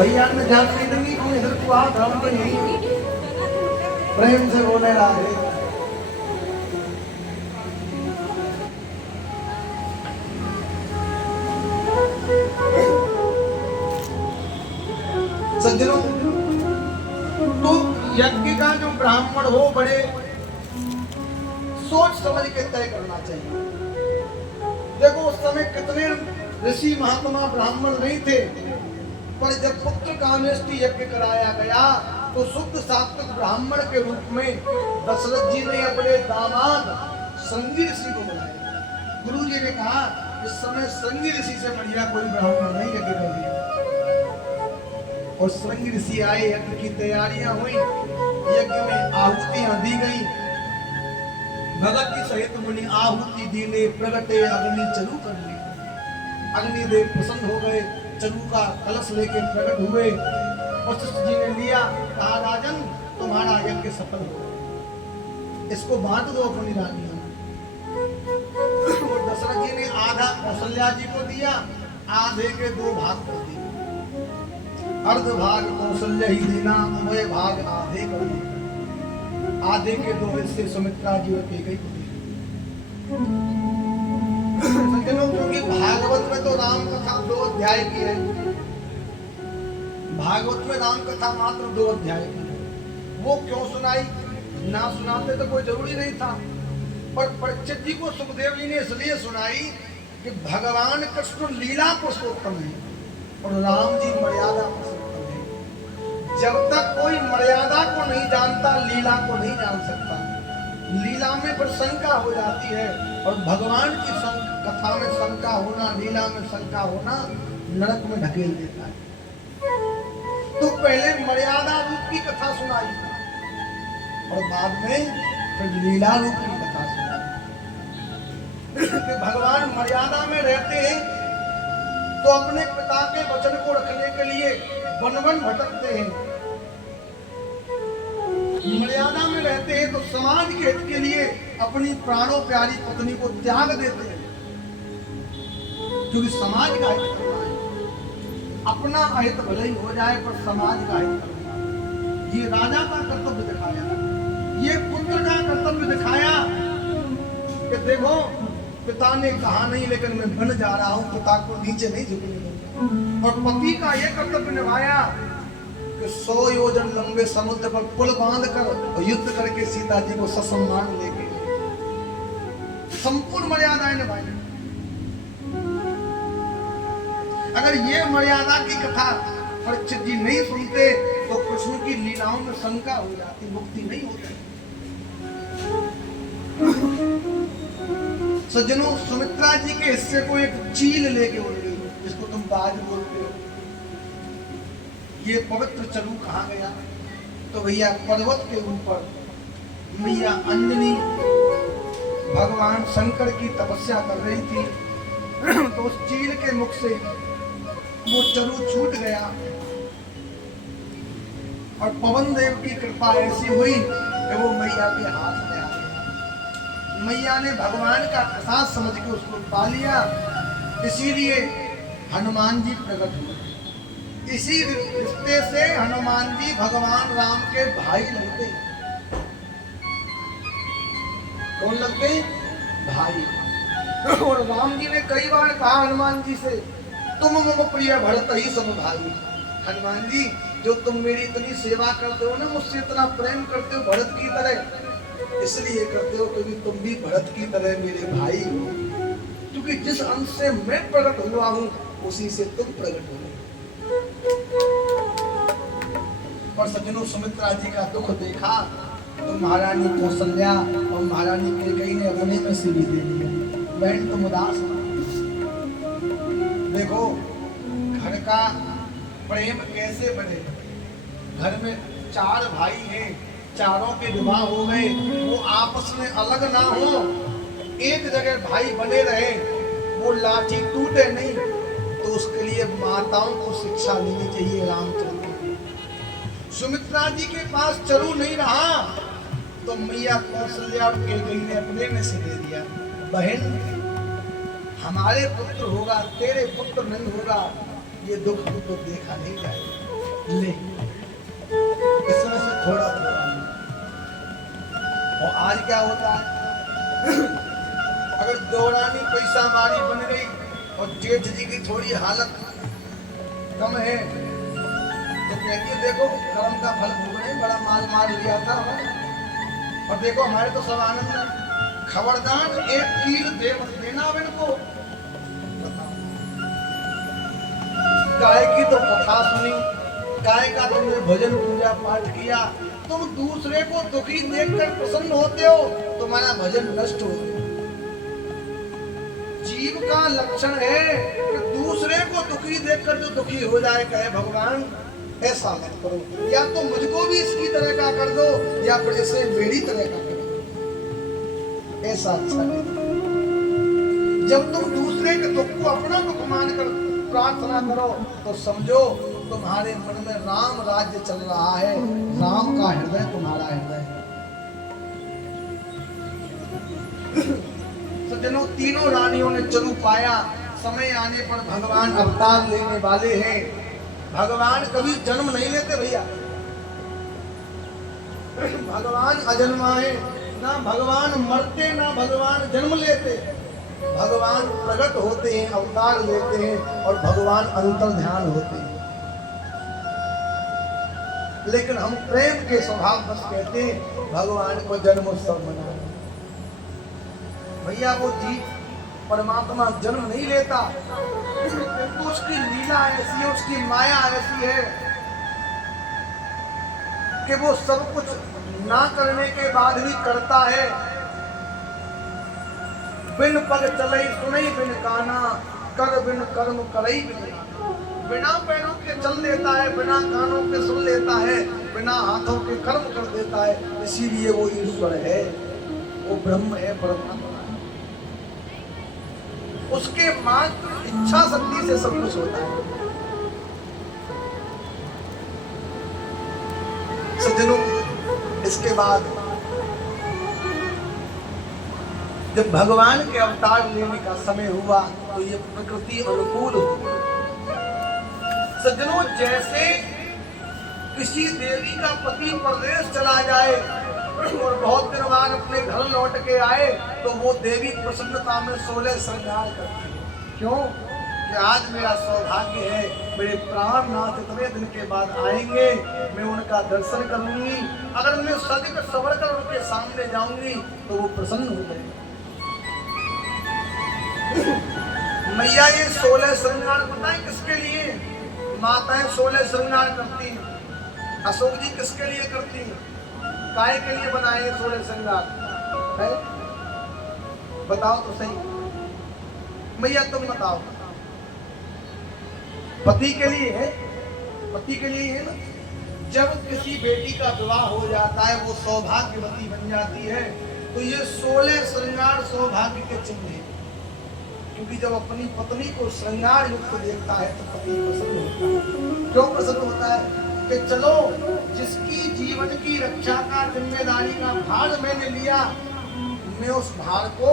भैया ने जानती नहीं तुम इधर को आओ, धर्म के नहीं प्रेम से बोले राधे। सज्जनों, तो यज्ञ का जो ब्राह्मण हो बड़े सोच समझ के तय करना चाहिए। देखो उस समय कितने ऋषि महात्मा ब्राह्मण नहीं थे, पर जब पुत्र कामेष्टि यज्ञ कराया गया तो शुद्ध सात्विक ब्राह्मण के रूप में दशरथ जी ने अपने दामाद संगी ऋषि को बुलाया। गुरु जी ने कहा इस समय संगी ऋषि से बढ़िया कोई ब्राह्मण नहीं यज्ञ कर दिया। और संगी ऋषि आए, यज्ञ की तैयारियां हुई, यज्ञ में आहुतियां दी गई। भगत की सहित मुनि आहुति दीने प्रगटे अग्नि चलू कर ली। अग्निदेव प्रसन्न हो गए, चलू का कलश लेके प्रकट हुए। वशिष्ठ जी ने लिया, कहा राजन तुम्हारा यज्ञ सफल हो, इसको बांट दो अपनी रानियों। तो दशरथ जी ने आधा कौशल्या जी को दिया, आधे के 2 भाग कर दिए। अर्ध भाग कौशल्या ही देना, वह भाग आधे कर दिए। आधे के 2 हिस्से सुमित्रा जी और कैकेयी को दिए। क्योंकि भागवत में तो राम कथा 2 अध्याय की है, भागवत में राम कथा मात्र 2 अध्याय की है। वो क्यों सुनाई? ना सुनाते तो कोई जरूरी नहीं था, पर परीक्षित जी को सुखदेव जी ने इसलिए सुनाई कि भगवान कृष्ण लीला पुरुषोत्तम है और राम जी मर्यादा पुरुषोत्तम है। जब तक कोई मर्यादा को नहीं जानता, लीला को नहीं जान सकता। लीला में पर शंका हो जाती है, और भगवान की कथा में शंका होना, लीला में शंका होना नरक में ढकेल देता है। तो पहले मर्यादा रूप की कथा सुनाई और बाद में फिर लीला रूप की कथा सुनाई। कि भगवान मर्यादा में रहते हैं तो अपने पिता के वचन को रखने के लिए वन-वन भटकते हैं। मर्यादा में रहते हैं तो समाज के हित के लिए अपनी प्राणों प्यारी पत्नी को त्याग देते हैं, क्योंकि समाज का हित करना है। अपना अहित भले ही हो जाए पर समाज का हित करना, ये राजा का कर्तव्य दिखाया, ये पुत्र का कर्तव्य दिखाया कि देखो पिता ने कहा नहीं लेकिन मैं बन जा रहा हूं, पिता को नीचे नहीं झुकने दूंगा। और पति का यह कर्तव्य निभाया कि 100 योजन लंबे समुद्र पर पुल बांध कर युद्ध करके सीता जी को ससम्मान लेके संपूर्ण मर्यादाएं निभाई। अगर ये मर्यादा की कथा परीक्षित जी नहीं सुनते तो कृष्ण की लीलाओं में शंका हो जाती, मुक्ति नहीं होती। सज्जनों, सुमित्रा जी के हिस्से को एक चील लेके उड़ गई, जिसको तुम बाज बोलते हो। ये पवित्र चलू कहाँ गया? तो भैया पर्वत के ऊपर मैया अंजनी भगवान शंकर की तपस्या कर रही थी, तो उस चील के मुख से वो चलू छूट गया और पवन देव की कृपा ऐसी हुई कि वो मैया के हाथ में आ गया। मैया ने भगवान का प्रसाद समझ के उसको पा लिया, इसीलिए हनुमान जी प्रकट हुए। इसी रिश्ते से हनुमान जी भगवान राम के भाई लगते। कौन लगते? भाई। और राम जी ने कई बार कहा हनुमान जी से, तुम मम प्रिय भरत ही सब भाई। हनुमान जी, जो तुम मेरी इतनी सेवा करते हो ना, मुझसे इतना प्रेम करते हो भरत की तरह, इसलिए करते हो क्योंकि तुम भी भरत की तरह मेरे भाई हो। क्योंकि जिस अंश से मैं प्रकट हुआ हूं उसी से तुम प्रकट हो। और सज्जनों, सुमित्रा जी का दुख देखा तो महारानी कौशल्या और महारानी कैकेयी ने अपने में से भी दे दिया। बहन तुम उदास हो, देखो घर का प्रेम कैसे बने। घर में 4 भाई हैं, चारों के विवाह हो गए, वो आपस में अलग ना हो, एक जगह भाई बने रहे, वो लाठी टूटे नहीं। तो उसके लिए माताओं को शिक्षा लेनी चाहिए रामचंद्र। सुमित्रा जी के पास चलू नहीं रहा तो मैया कौशल्या और कैकेयी ने अपने में से दे दिया। बहन, हमारे पुत्र होगा, तेरे पुत्र नहीं होगा, ये दुख तो देखा नहीं जाएगा। ले इसमें से थोड़ा थोड़ा। और आज क्या होता है, अगर दौरानी पैसा मारी बन गई और जेठ जी की थोड़ी हालत कम है तो कहती है देखो कर्म का फल भोगने बड़ा माल मार लिया था हमारे, और देखो हमारे तो सब आनंद है। खबरदार एक कील दे मत देना अब इनको। गाय की तो कथा सुनी, गाय का तुमने भजन पूजा पाठ किया, तुम दूसरे को दुखी देखकर प्रसन्न होते हो, तुम्हारा भजन नष्ट हो गया। जीव का लक्षण है कि दूसरे को दुखी देखकर जो दुखी हो जाए कहे भगवान ऐसा मत करो, या तो मुझको भी इसकी तरह का कर दो या फिर इसे मेरी तरह का कर दो, ऐसा अच्छा नहीं। जब तुम दूसरे के दुख को अपना दुख मानकर प्रार्थना करो तो समझो तुम्हारे मन में राम राज्य चल रहा है, राम का हृदय तुम्हारा हृदय है। सज्जनों, तीनों रानियों ने चरु पाया, समय आने पर भगवान अवतार लेने वाले हैं। भगवान कभी जन्म नहीं लेते भैया, भगवान अजन्मा है, ना भगवान मरते ना भगवान जन्म लेते। भगवान प्रकट होते हैं, अवतार लेते हैं और भगवान अंतर ध्यान होते हैं। लेकिन हम प्रेम के स्वभाव बस कहते हैं भगवान को जन्मोत्सव मना। भैया वो जीव परमात्मा जन्म नहीं लेता, किंतु उसकी लीला ऐसी है, उसकी माया ऐसी है कि वो सब कुछ ना करने के बाद भी करता है। बिन पग चलई सुनई बिन काना, कर बिन कर्म करई बिन काना। बिना पैरों के चल लेता है, बिना कानों के सुन लेता है, बिना हाथों के कर्म कर देता है, इसीलिए वो ईश्वर है, वो ब्रह्म है, परमात्मा है। उसके मात्र इच्छा शक्ति से सब कुछ होता है। सज्जनों, इसके बाद जब भगवान के अवतार लेने का समय हुआ तो ये प्रकृति अनुकूल हुई। सज्जनों, जैसे किसी देवी का पति परदेश चला जाए और बहुत दिन बाद अपने घर लौट के आए तो वो देवी प्रसन्नता में 16 श्रृंगार करती है। क्यों? कि आज मेरा सौभाग्य है, मेरे प्राणनाथ इतने दिन के बाद आएंगे, मैं उनका दर्शन करूंगी। अगर मैं सज कर सवर कर उनके सामने जाऊंगी तो वो प्रसन्न हो जाएंगे। मैया ये 16 श्रृंगार बताएं किसके लिए? माताएं 16 श्रृंगार करती हैं। अशोक जी किसके लिए करती हैं? काय के लिए बनाए 16 श्रृंगार है? बताओ तो सही मैया, तुम बताओ। पति के लिए है, पति के लिए है ना। जब किसी बेटी का विवाह हो जाता है, वो सौभाग्यवती बन जाती है, तो ये 16 श्रृंगार सौभाग्य के चिन्ह है। क्योंकि जब अपनी पत्नी को श्रृंगार युक्त देखता है तो पति प्रसन्न होता है। क्यों प्रसन्न होता है? कि चलो, जिसकी जीवन की रक्षा का जिम्मेदारी का भार मैंने लिया, मैं उस भार को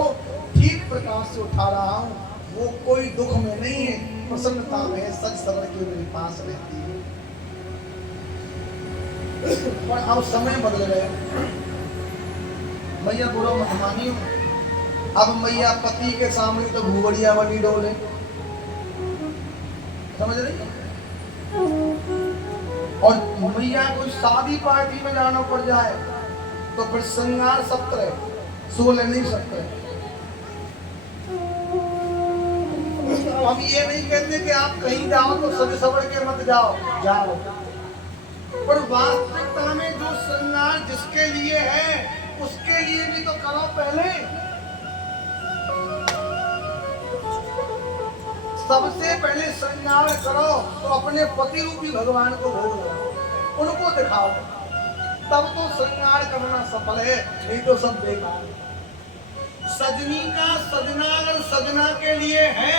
ठीक प्रकार से उठा रहा हूँ। वो कोई दुख में नहीं है, प्रसन्नता में सज सवर के मेरे पास रहती है। पर अब समय बदल गया। मैया बुरा मत मानियो, अब मैया पति के सामने तो घुघड़िया बनी डोले, समझ रही? और मैया कोई शादी पार्टी में जाना पड़ जाए तो फिर श्रृंगार 17, 16 नहीं 17। हम ये नहीं कहते कि आप कहीं जाओ तो सज सवर के मत जाओ, जाओ, पर वास्तविकता में जो श्रृंगार जिसके लिए है उसके लिए भी तो करो पहले। सबसे पहले श्रृंगार करो तो अपने पति रूपी भगवान को भोग लगाओ, उनको दिखाओ, तब तो श्रृंगार करना सफल है, नहीं तो सब बेकार। सजनी का सजना अगर सजना के लिए है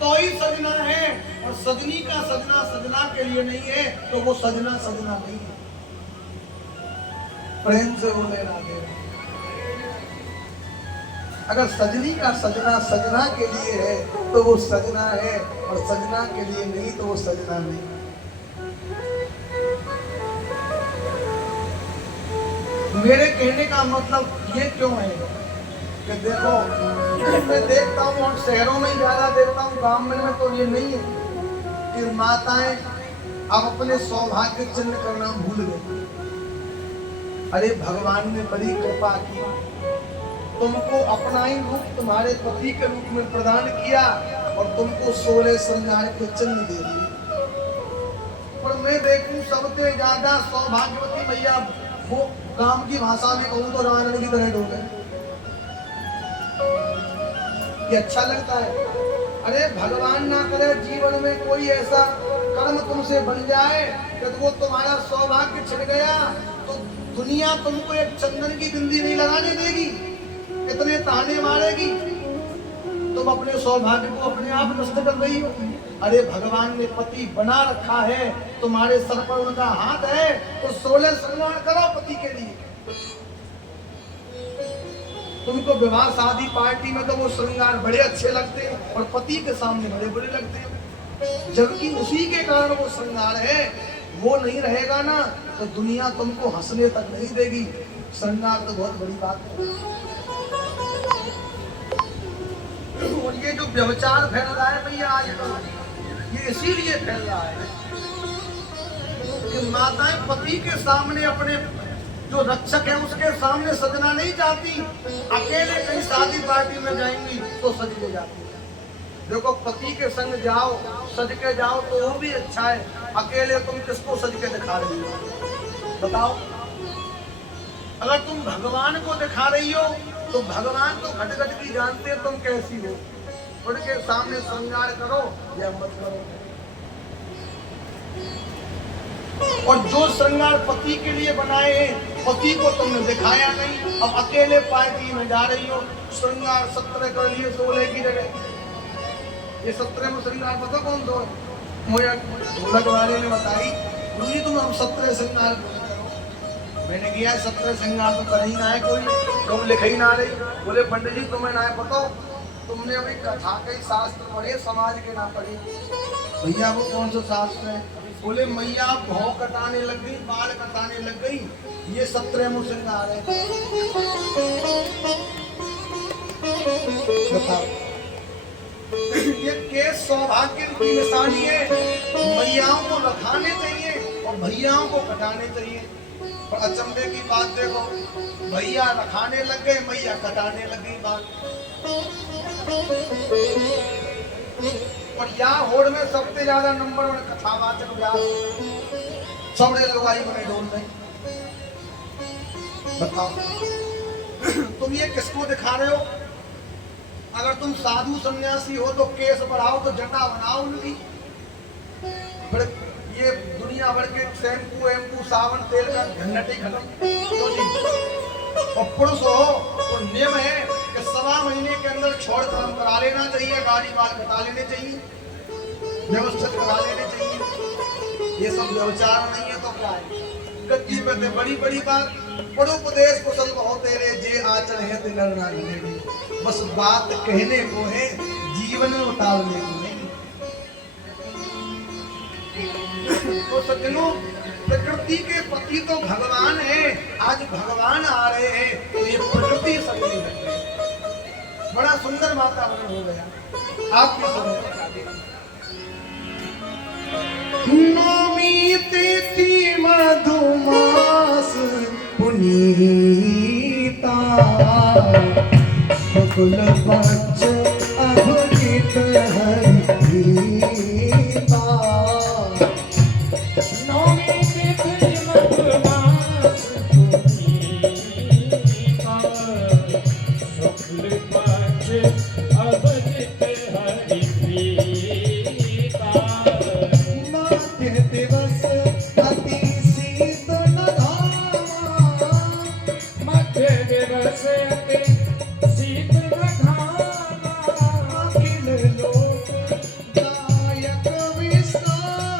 तो ही सजना है, और सजनी का सजना सजना के लिए नहीं है तो वो सजना सजना नहीं है। प्रेम से बोले राधे। अगर सजनी का सजना सजना के लिए है तो वो सजना है, और सजना के लिए नहीं तो वो सजना नहीं। मेरे कहने का मतलब ये क्यों है कि देखो, मैं देखता हूँ और शहरों में ज्यादा देखता हूँ, गाँव में तो ये नहीं है कि माताएं अब अपने सौभाग्य चिन्ह करना भूल गई। अरे भगवान ने बड़ी कृपा की, तुमको अपना ही रूप तुम्हारे पति के रूप में प्रदान किया और तुमको 16 श्रृंगार के चिन्ह दे दिए। पर मैं देखूं सबसे ज्यादा सौभाग्यवती मैया, वो गांव की भाषा में कहूं तो रावण की तरह डोले। ये अच्छा लगता है? अरे भगवान ना करे जीवन में कोई ऐसा कर्म तुमसे बन जाए कि वो तुम्हारा सौभाग्य छिड़ गया तो दुनिया तुमको एक चंदन की बिंदी नहीं लगाने देगी, इतने ताने मारेगी, तुम अपने सौभाग्य को अपने आप नष्ट कर रही हो। अरे भगवान ने पति बना रखा है, तुम्हारे सर पर उनका हाथ है, तो 16 श्रृंगार करो पति के लिए। तुमको विवाह शादी पार्टी में तो वो श्रृंगार बड़े अच्छे लगते हैं और पति के सामने बड़े बुरे लगते हैं, जबकि उसी के कारण वो श्रृंगार है। वो नहीं रहेगा ना तो दुनिया तुमको हंसने तक नहीं देगी। श्रृंगार तो बहुत बड़ी बात है। और ये जो व्यभिचार फैल रहा है भैया आजकल, ये इसीलिए फैल रहा है कि माताएं पति के सामने अपने जो रक्षक है उसके सामने सजना नहीं चाहती, अकेले कहीं शादी पार्टी में जाएंगी तो सज के जाती है। देखो पति के संग जाओ, सज के जाओ तो वो भी अच्छा है, अकेले तुम किसको सज के दिखा रही हो बताओ? अगर तुम भगवान को दिखा रही हो तो भगवान तो घट घट की जानते हैं तुम कैसी हो, उनके सामने श्रृंगार करो या मत करो। और जो श्रृंगार पति के लिए बनाए हैं, पति को तुमने दिखाया नहीं, अब अकेले पार्टी में जा रही हो, श्रृंगार 17 कर लिए 16 की जगह। ये 17 में श्रृंगार पता कौन सा है? मुझे ढोलक वाले ने बताई, गुरुजी तुम हम 17 श्रृंगार करो। मैंने किया 17 श्रृंगार तो कर ही ना है कोई, तुम लिख ही ना रही। बोले पंडित जी तुम्हें ना है पता, तुमने अभी कथा के शास्त्र पढ़े, समाज के ना पढ़े। भैया वो कौन सा शास्त्र है? बोले मैया भौं कटाने लग गई, बाल कटाने लग गई, ये 17 श्रृंगार है। बताओ, ये केस सौभाग्य की निशानी है। मैयाओं को रखाने चाहिए और भैयाओं को कटाने चाहिए। पर अचंभे की बात देखो, भैया रखाने लग गए, मैया कटाने लगी बात। और यहाँ होड़ में सबसे ज्यादा नंबर 1 कथावाचक व्यास, सबने लुगाई बने ढोल में। बताओ तुम ये किसको दिखा रहे हो? अगर तुम साधु सन्यासी हो तो केस बढ़ाओ, तो जटा बनाओ उनकी। बड़े ये दुनिया भर के शैम्पू एम्पू साबुन तेल का झंझट ही खत्म। और पुरुष हो तो नियम है कि 1.25 महीने के अंदर छोड़ कर्म करा लेना चाहिए, गाड़ी बाल कटा लेने चाहिए, व्यवस्थित करा लेने चाहिए। ये सब व्यवचार नहीं है तो क्या है? गद्दी पे थे बड़ी बड़ी बात, पड़ोपदेश कुशल बहुत तेरे जे आचर है ते नर नारी। बस बात कहने को है, जीवन में उतारने को नहीं। तो सज्जनों, प्रकृति के पति तो भगवान है। आज भगवान आ रहे हैं तो ये प्रकृति सजने लग गई, बड़ा सुंदर वातावरण हो गया। आप क्या समझते? नौमी तिथि मधुमास पुनीता, शुक्ल पक्ष अभिजित हरिता। नौमी तिथि मधुमास पुनीता, शुक्ल पक्ष अभिजित हरिता। मध्य दिवस अति शीतल धामा, मध्य दिवस अति शीतल धामा। अखिल लोक दायक विश्राम,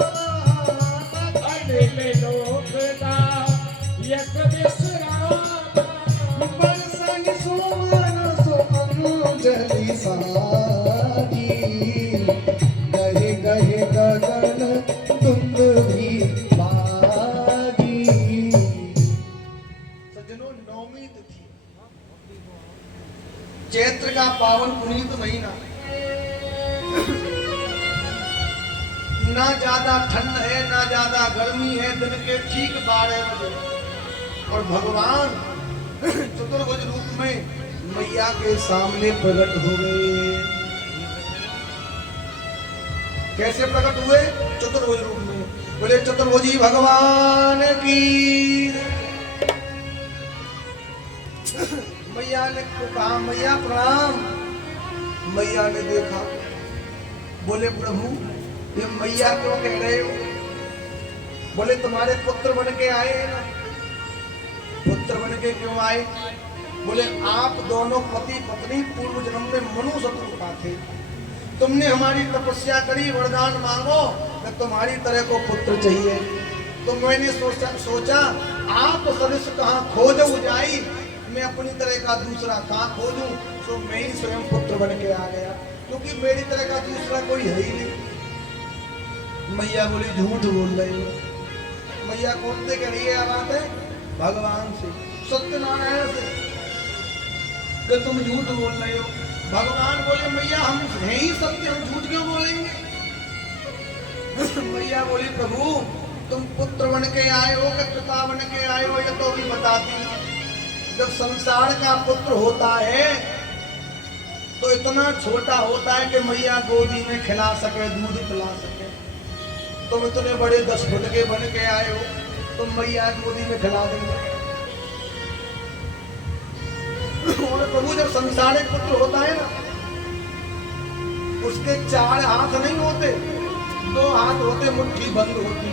पावन पुनीत महीना, ना ज्यादा ठंड है ना ज्यादा गर्मी है, दिन के ठीक 12 बजे और भगवान चतुर्भुज रूप में मैया के सामने प्रकट हो गए। कैसे प्रकट हुए? चतुर्भुज रूप में। बोले चतुर्भुजी भगवान की। मैया ने कहा मैया प्रणाम। मैया ने देखा, बोले प्रभु ये मैया क्यों कह रहे हो? बोले तुम्हारे पुत्र बन के आए हैं ना। पुत्र बन के क्यों आए? बोले आप दोनों पति पत्नी पूर्व जन्म में मनु शत्रुघ्न थे, तुमने हमारी तपस्या करी, वरदान मांगो मैं तुम्हारी तरह को पुत्र चाहिए। तो मैंने सोचा आप सदस्य कहाँ खोजो जाई, मैं अपनी तरह का दूसरा कहाँ खोजूं, तो मैं ही स्वयं पुत्र बन के आ गया, क्योंकि मेरी तरह का दूसरा कोई है ही नहीं। मैया बोली झूठ बोल रही हो। मैया कौन से कह रही है बात है? भगवान से, सत्यनारायण से कि तुम झूठ बोल रहे हो। भगवान बोले मैया हम हैं ही सत्य, हम झूठ क्यों बोलेंगे? मैया बोली प्रभु तुम पुत्र बन के आए हो कि पिता बन के आए हो, ये तो भी बताती। जब संसार का पुत्र होता है तो इतना छोटा होता है कि मैया गोदी में खिला सके, दूध पिला सके। तुम इतने बड़े 10 फुट के बन के आए हो, तुम मैया गोदी में खिला देंगे। और प्रभु जब संसारिक पुत्र होता है ना, उसके 4 हाथ नहीं होते, 2 हाथ होते, मुट्ठी बंद होती।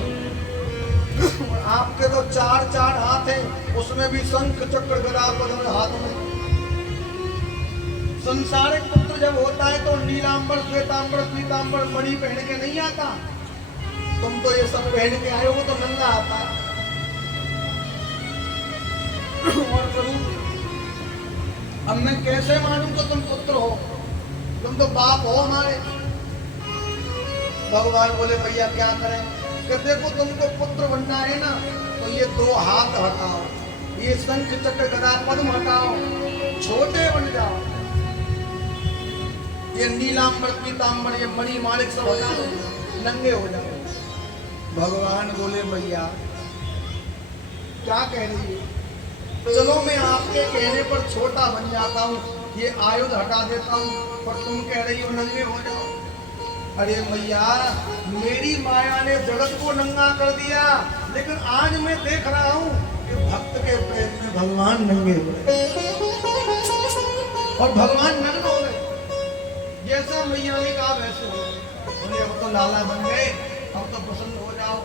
आपके तो 4 हाथ हैं, उसमें भी शंख चक्र गदा पद्म हाथ में। संसारिक पुत्र जब होता है तो नीलांबर श्वेतांबर पीतांबर मणि पहन के नहीं आता। तुम तो ये सब पहन के आए हो, तो नंगा आता। और प्रभु अब मैं कैसे मानूं कि तुम पुत्र हो? तुम तो बाप हो हमारे। भगवान बोले भैया क्या करें? कि देखो तुमको पुत्र बनना है ना, तो ये 2 हाथ हटाओ, ये शंख चक्र गदा पद्म हटाओ, छोटे बन जाओ, ये नीलांबर पीतांबर ये मणि मालिक सब हटा दो, नंगे हो जाओ। भगवान बोले भैया क्या कह रही है? चलो मैं आपके कहने पर छोटा बन जाता हूँ, ये आयुध हटा देता हूँ, पर तुम कह रही हो नंगे हो जाओ। अरे मैया मेरी माया ने जगत को नंगा कर दिया, लेकिन आज मैं देख रहा हूँ कि भक्त के प्रेम में भगवान नंगे हो गए और भगवान नग्न हो गए। जैसा मैया ने कहा वैसे हो गए। बोले अब तो लाला बन गए, अब तो प्रसन्न हो जाओ।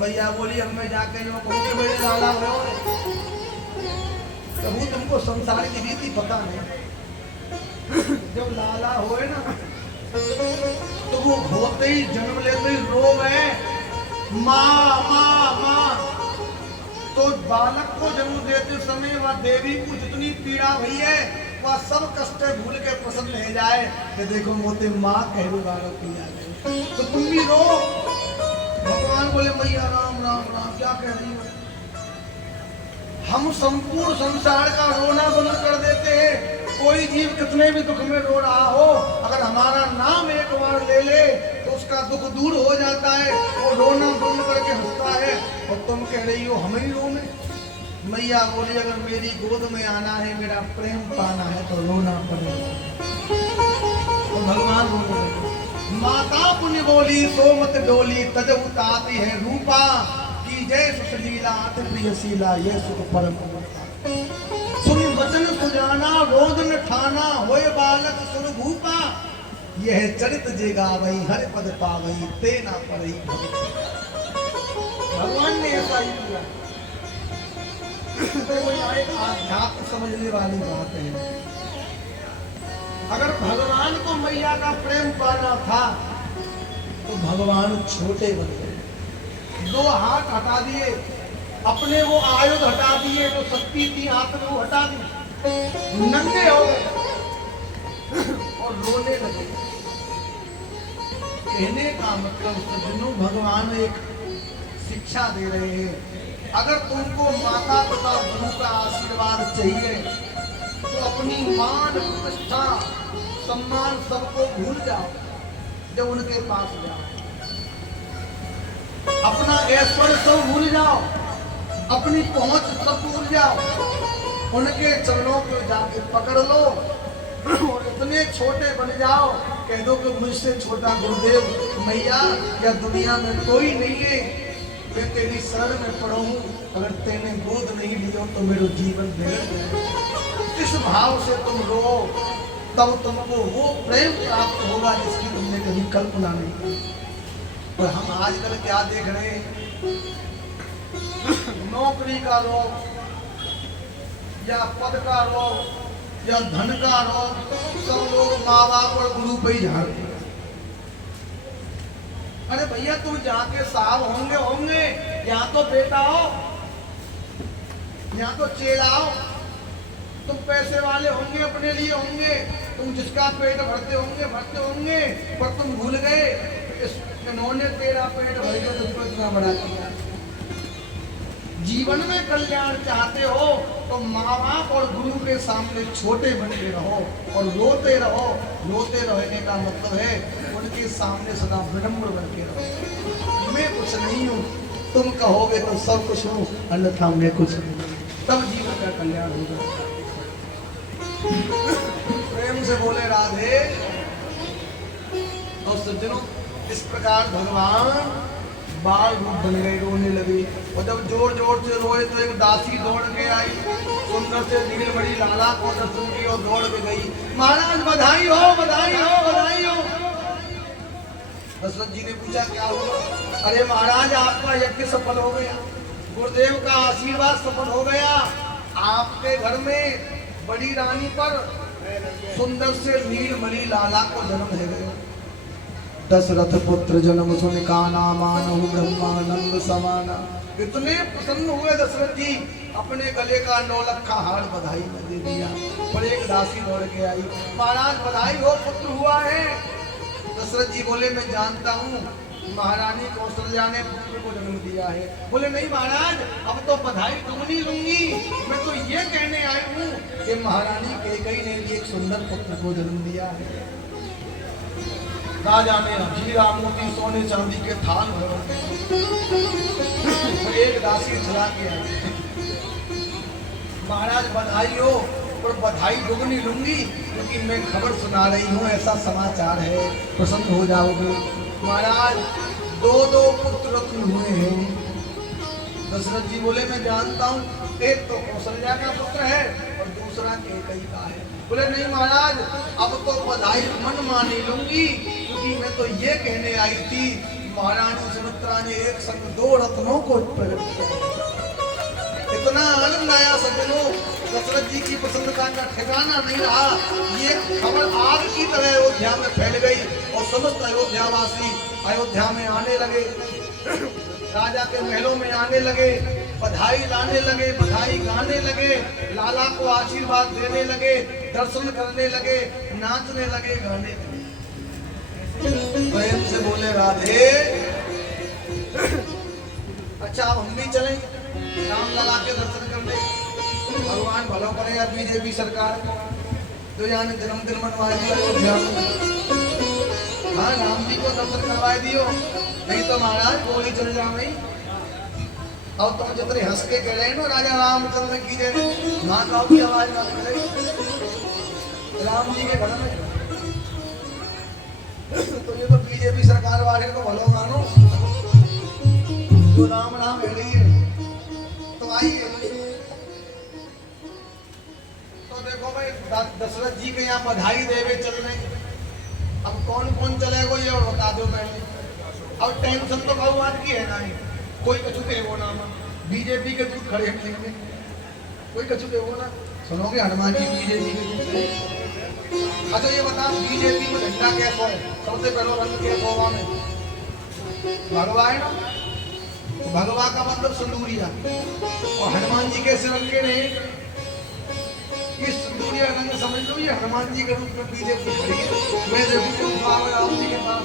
मैया बोली अब मैं जाके जो कहूँगी मेरे लाला हो। प्रभु तुमको संसार की रीति पता नहीं। जब लाला होए ना तो वो होते ही जन्म लेते ही रोवे माँ माँ माँ। तो बालक को जन्म देते समय वह देवी को जितनी पीड़ा हुई है वह सब कष्ट भूल के प्रसन्न हो जाए कि देखो मोते माँ कह रही बालक की याद। तो तुम भी रो। भगवान बोले मैया राम राम राम क्या कह रही हो? हम संपूर्ण संसार का रोना बंद कर देते हैं। कोई जीव कितने भी दुख में रो रहा हो, अगर हमारा नाम एक बार ले ले तो उसका दुख दूर हो जाता है, वो रोना बंद करके हंसता है। और तुम कह रही हो हम ही रो में? मैया बोली अगर मेरी गोद में आना है, मेरा प्रेम पाना है तो रोना पड़ेगा। तो भगवान बोले माता पुण्य बोली सोमत डोली तज उताती है रूपा की जय सुशीला अति प्रियशीला ये सुख परम सुन वचन सुजाना रोदन ठाना होए बालक सुन भूपा यह चरित जेगा वही हर पद पावई तेना पड़ई। भगवान ने ऐसा ही किया। तो एक आध्यात्म समझने वाली बात है। अगर भगवान को मैया का प्रेम पाना था तो भगवान छोटे बन गए, 2 हाथ हटा दिए, अपने वो आयुध हटा दिए, जो शक्ति थी हाथ में वो हटा दी, नंगे हो गए और रोने लगे। कहने का मतलब सज्जनों भगवान एक शिक्षा दे रहे हैं। अगर तुमको माता पिता गुरु का आशीर्वाद चाहिए तो अपनी मान प्रतिष्ठा सम्मान सबको भूल जाओ जब उनके पास जाओ। अपना ऐश्वर्य सब भूल जाओ, अपनी पहुंच सब भूल जाओ, उनके चरणों को जाके पकड़ लो और इतने छोटे बन जाओ, कह दो कि मुझसे छोटा गुरुदेव मैया या दुनिया में कोई नहीं है। मैं तेरी शरण में पड़ा हूं, अगर तेने गोद नहीं लियो तो मेरा जीवन नहीं। इस भाव से तुम रो, तब तुमको वो प्रेम प्राप्त होगा जिसकी तुमने कभी कल्पना नहीं की। और हम आजकल क्या देख रहे हैं, नौकरी का रोग या पद का रोग या धन का रोग, सब लोग माँ बाप और गुरु पे ही झाड़ते हैं। अरे भैया तुम जाके साहब होंगे होंगे, यहाँ तो बेटा हो, यहाँ तो चेला हो, तुम पैसे वाले होंगे, अपने लिए होंगे, तुम जिसका पेट भरते होंगे, पर तुम भूल गए इन्होंने तेरा पेट भर के तुझको इतना बड़ा किया। जीवन में कल्याण चाहते हो तो माँ बाप और गुरु के सामने छोटे बन के रहो और रोते रहो। रोते रहने का मतलब है उनके सामने सदा विनम्र बन के रहो। मैं कुछ नहीं हूँ, तुम कहोगे तो सब कुछ हूँ, अन्यथा मैं कुछ नहीं। तब जीवन का कल्याण होगा। प्रेम से बोले राधे। और सज्जनों, इस प्रकार भगवान बाल रूप बन गए, रोने लगे। और जब जोर जोर से रोए तो एक दासी दौड़ के आई, सुंदर से नीलमणि लाला को दर्शन की और दौड़ के गई, महाराज बधाई हो, बधाई हो, बधाई हो। दशरथ जी ने पूछा क्या हुआ? अरे महाराज आपका यज्ञ सफल हो गया, गुरुदेव का आशीर्वाद सफल हो गया, आपके घर में बड़ी रानी पर सुंदर से नीलमणि लाला को जन्म दे गया। दशरथ पुत्र जन्म सुन काना मानहु ब्रह्मानंद समाना। इतने प्रसन्न हुए दशरथ जी, अपने गले का 9 लखा हार बधाई में दे दिया। और एक दासी दौड़ के आई, महाराज बधाई हो, पुत्र हुआ है। दशरथ जी बोले मैं जानता हूँ, महारानी कौशल्या ने पुत्र को जन्म दिया है। बोले नहीं महाराज, अब तो बधाई दुगनी लूंगी, मैं तो ये कहने आई हूँ कि महारानी कैकेयी ने भी एक सुंदर पुत्र को जन्म दिया है। राजा ने हीरा मोती सोने चांदी के थाल भरे, एक दासी चला के आई, महाराज बधाई हो, पर बधाई दुगनी लूंगी क्योंकि मैं खबर सुना रही हूँ, ऐसा समाचार है, प्रसन्न हो जाओगे। महाराज 2 पुत्र रत्न हुए हैं। दशरथ जी बोले मैं जानता हूँ, एक तो कौशल्या का पुत्र है और दूसरा कैकेयी का है। बोले नहीं महाराज, अब तो बधाई मन मानी लूंगी क्योंकि मैं तो ये कहने आई थी, महारानी सुमित्रा ने एक संग 2 रत्नों को प्रकट किया। इतना आनंद आया सज्जनों, दशरथ जी की प्रसन्नता का ठिकाना नहीं रहा। ये खबर आग की तरह अयोध्या में फैल गई और समस्त अयोध्यावासी अयोध्या में आने लगे, राजा के महलों में आने लगे, बधाई लाने लगे, बधाई गाने लगे, लाला को आशीर्वाद देने लगे, दर्शन करने लगे, नाचने लगे, गाने लगे। प्रेम से बोले राधे। अच्छा अब हम भी चलें राम लला के दर्शन करने। भगवान भलो करे या बीजेपी सरकार जो यहाँ ने जन्मदिन मनवा दिया अयोध्या में। हाँ राम जी को दर्शन करवाए दियो, नहीं तो महाराज गोली चल जाए। अब तुम जितने हंस के कह रहे हैं ना राजा रामचंद्र की जय, माँ की आवाज ना कर रही राम जी के घर में। तो ये तो बीजेपी सरकार वाले को भलो मानो, जो राम राम कह रही है। तो आइए, तो देखो भाई दशरथ जी के यहाँ बधाई देवे चल रहे। अब कौन कौन चलेगा ये और बता दो पहले। अब टेंशन तो भगवान की है ना, कोई कछु के वो ना, बीजेपी के दूध खड़े हैं, कोई कछु के वो ना सुनोगे हनुमान जी बीजेपी के दूध। अच्छा ये बता बीजेपी में झंडा कैसा है? सबसे पहला रंग कैसा होगा में भगवा है ना, तो भगवा का मतलब सिंदूरिया, और हनुमान जी कैसे रंग के रहे? ये सिंदूरिया रंग समझ लो, ये हनुमान जी के रूप में बीजेपी खड़ी है। मैं देखूँ राम जी के पास।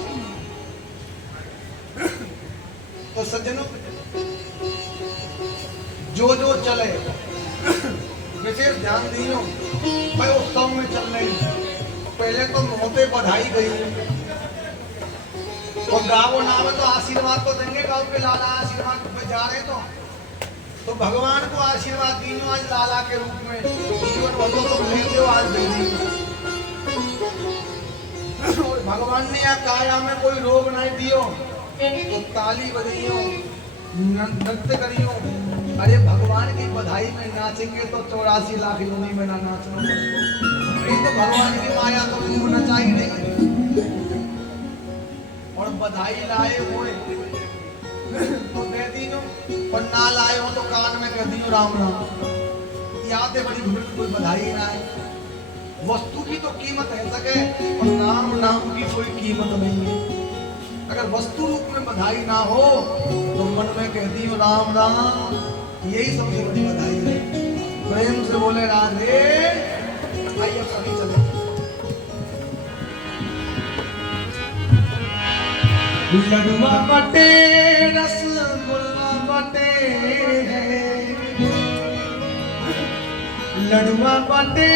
तो सज्जनों जो जो चले विशेष ध्यान दियो, मैं उत्सव में चल रही पहले तो मोते बधाई गई और गाँव नाम तो आशीर्वाद तो देंगे, गाँव के लाला आशीर्वाद पे जा रहे तो भगवान को आशीर्वाद दीजिए आज लाला के रूप में, जीवन भर तो नहीं दो आज दे दी। और भगवान ने या काया में कोई रोग नहीं दियो तो ताली बजाइयो, नृत्य करियो। अरे भगवान की बधाई में नाचेंगे तो 84 लाख योनि में ना नाचना, ये तो भगवान की माया तो होना चाहिए। और बधाई लाए हुए तो दे दियो, और ना लाए हो तो कान में कह दियो राम राम। याद है बड़ी भूल, कोई बधाई ना है। वस्तु की तो कीमत है सके, और नाम की कोई कीमत नहीं है। अगर वस्तु रूप में बधाई ना हो तो मन में कह दियो राम राम, यही सबसे बड़ी बधाई है। प्रेम से बोले राधे। आइए सभी चले। लडुआ बटे रसगुल्ला बटे, लडुआ बटे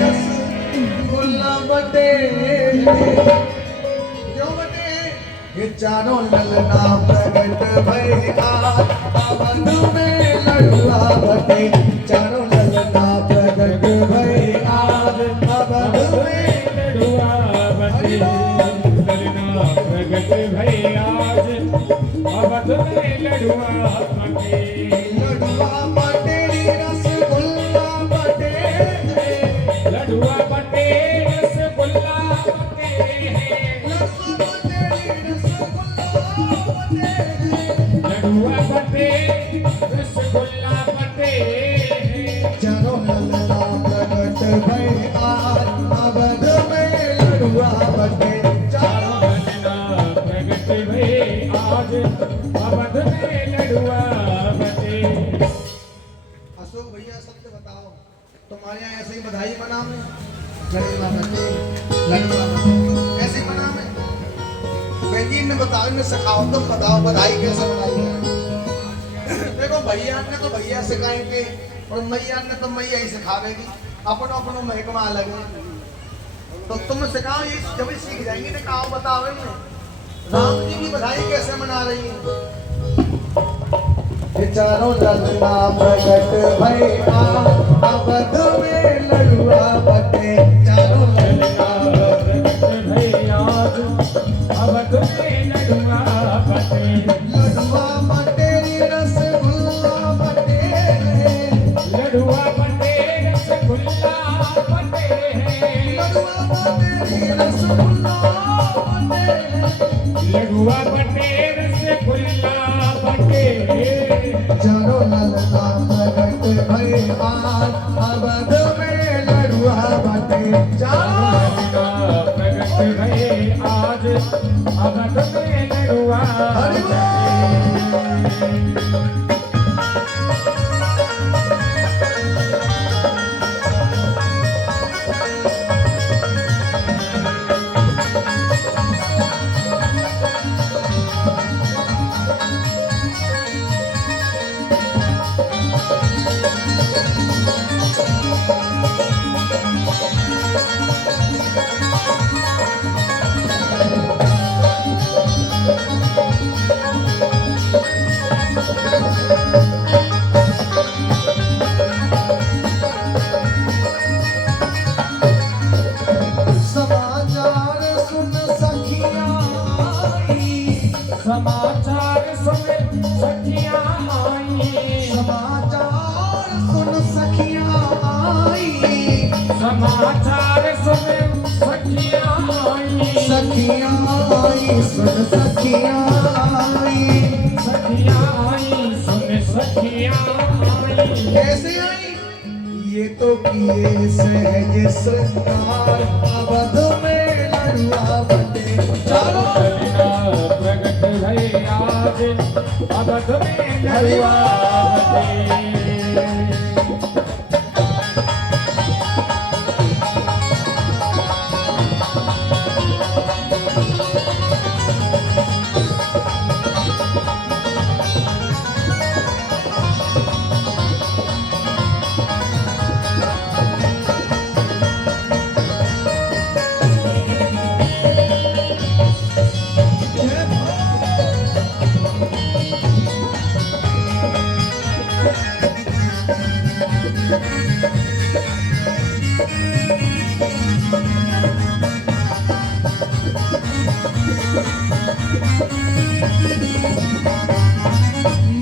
रसगुल्ला बटे, क्यों बटे? ये चारों ललना प्रगट भैया अवध में लडुआ बटे, चारों ललना प्रगट भैया अवध में लडुआ बटे, ललना प्रगट भैया अवध में लडुआ बटे। लडुआ बटे रसगुल्ला बटे, लडुआ बटे रसगुल्ला बटे, लडुआ बटे रसगुल्ला बटे, चारों ललना प्रगट भैया अवध में लडुआ बटे, चारों ललना प्रगट भई आज अवध में लडुआ बटे। अशोक भैया सत्य बताओ, तुम्हारे यहाँ ऐसे ही बधाई मनावे? लडुआ बटे, लडुआ बटे ऐसे ही मनावे? बेटी ने बताओ, ने सिखाओ, तुम बताओ बधाई कैसे मनाई है? देखो भैया ने तो भैया सिखाएंगे और मैया ने तो मैया ही सिखावेगी, अपनो अपनो महकमा अलग है। तो तुम सिखाओ, ये जब ही सीख जाएंगी तो कहो बताओ इन्हें राम जी की बधाई कैसे मना रही है? ये चारों ललना प्रगट भैया अवध में लडुआ बटे, चारों ललना प्रगट भैया अवध में लडुआ बटे, लडुआ बटे रसगुल्ला बटे, लडुआ बटे रसगुल्ला बटे, लडुआ बटे रसगुल्ला बटे, लडुआ बटे रसगुल्ला बटे, चारों ललना प्रगट भैया अवध में लडुआ बटे, चारों ललना प्रगट भई आज अवध में लडुआ बटे। समाचार सुन सखियां आई, समाचार सुन सखियां आई, समाचार सुन सखियां आई, समाचार सुन सखियां आई, सखियां आई सुन सखियां आई, सखियां आई सुन सखियां आई। कैसे आई? ये तो किए सहज श्रृंगार अवध में लडुआ बटे, चलो ललना प्रगट भई आज अवध में लडुआ बटे।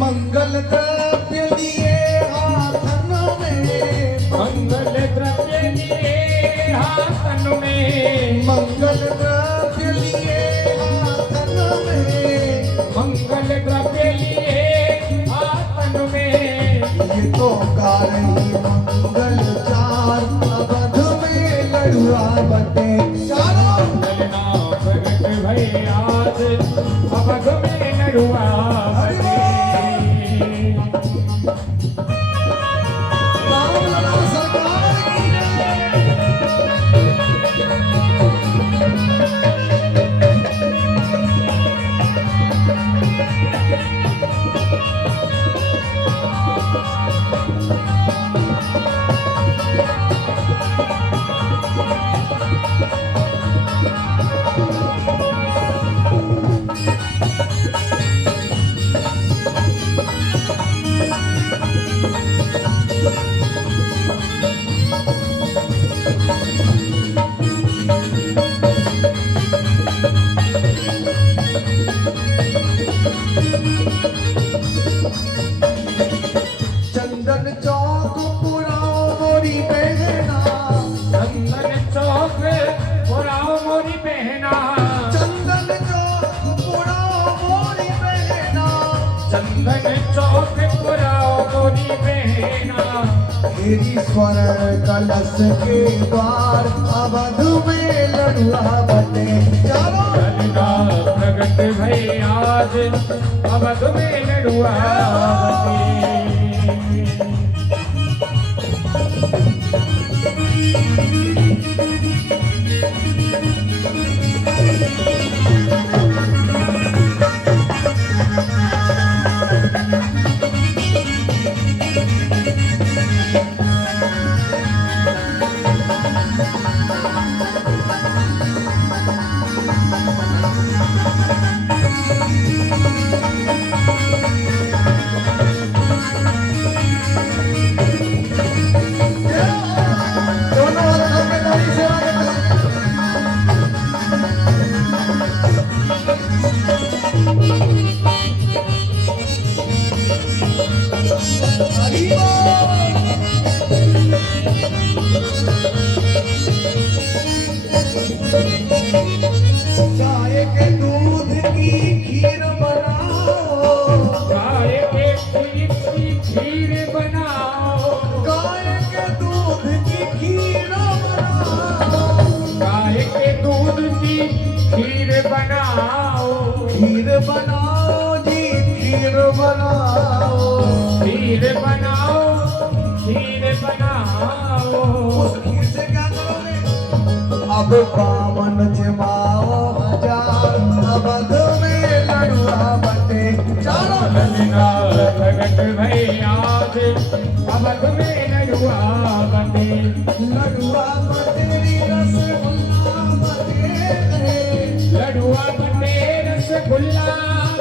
मंगल द्रव्य लिए हाथन में, मंगल द्रव्य लिए हाथन में, मंगल द्रव्य लिए हाथन में, मंगल द्रव्य लिए हाथन में। ये तो गा रही मंगल चार, अवध में लड़ुआ बटे चारों। ललना प्रगट भई आज, अवध में लड़ुआ बटे। राम लला सरकार की चंदन चौक पुराओ मोरी बहना, चंदन चौक पुराओ मोरी बहना, चंदन चौक पुराओ मोरी बहना, चंदन चौक पुराओ मोरी बहना। तेरी स्वर्ण कलश के द्वार, अवध में लड़ुआ बटे चारों। ललना प्रगट भई आज, अवध में लड़ुआ बटे। दोनों हाथों में मोरी सेवा करते। हरि बोल। गाय के दूध की खीर बनाओ, गाय के दूध की खीर बनाओ, गाय के दूध की खीर बनाओ, गाय के दूध की खीर बनाओ, खीर बनाओ जी खीर बनाओ। खीर बनाओ, खीर बनाओ। उस खीर से क्या करोगे? अब बावन जमाओ हजार, अवध में लड़ुआ बटे चारों। ललना प्रगट भई आज, अवध में लड़ुआ बटे। लड़ुआ बटेरी रसगुल्ला बटे है, लड़ुआ बटे रसगुल्ला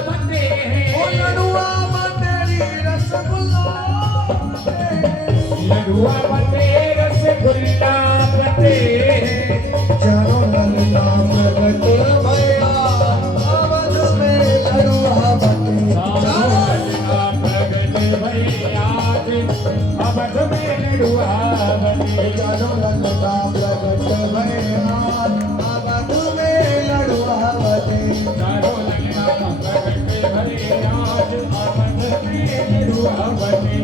बटे ओ हैं। लड़ुआ बटेरी रसगुल्ला बटे है। लड़ुआ बटे रसगुल्ला बटे हैं। चारों ललना प्रगट भया, अवध में लड़ुआ बटे चारों। ललना प्रगट भई आज, अवध में लड़ुआ बटे। चारों ललना प्रगट भया, अवध में लड़ुआ बटे। चारों ललना प्रगट भई आज, अवध में लड़ुआ बटे।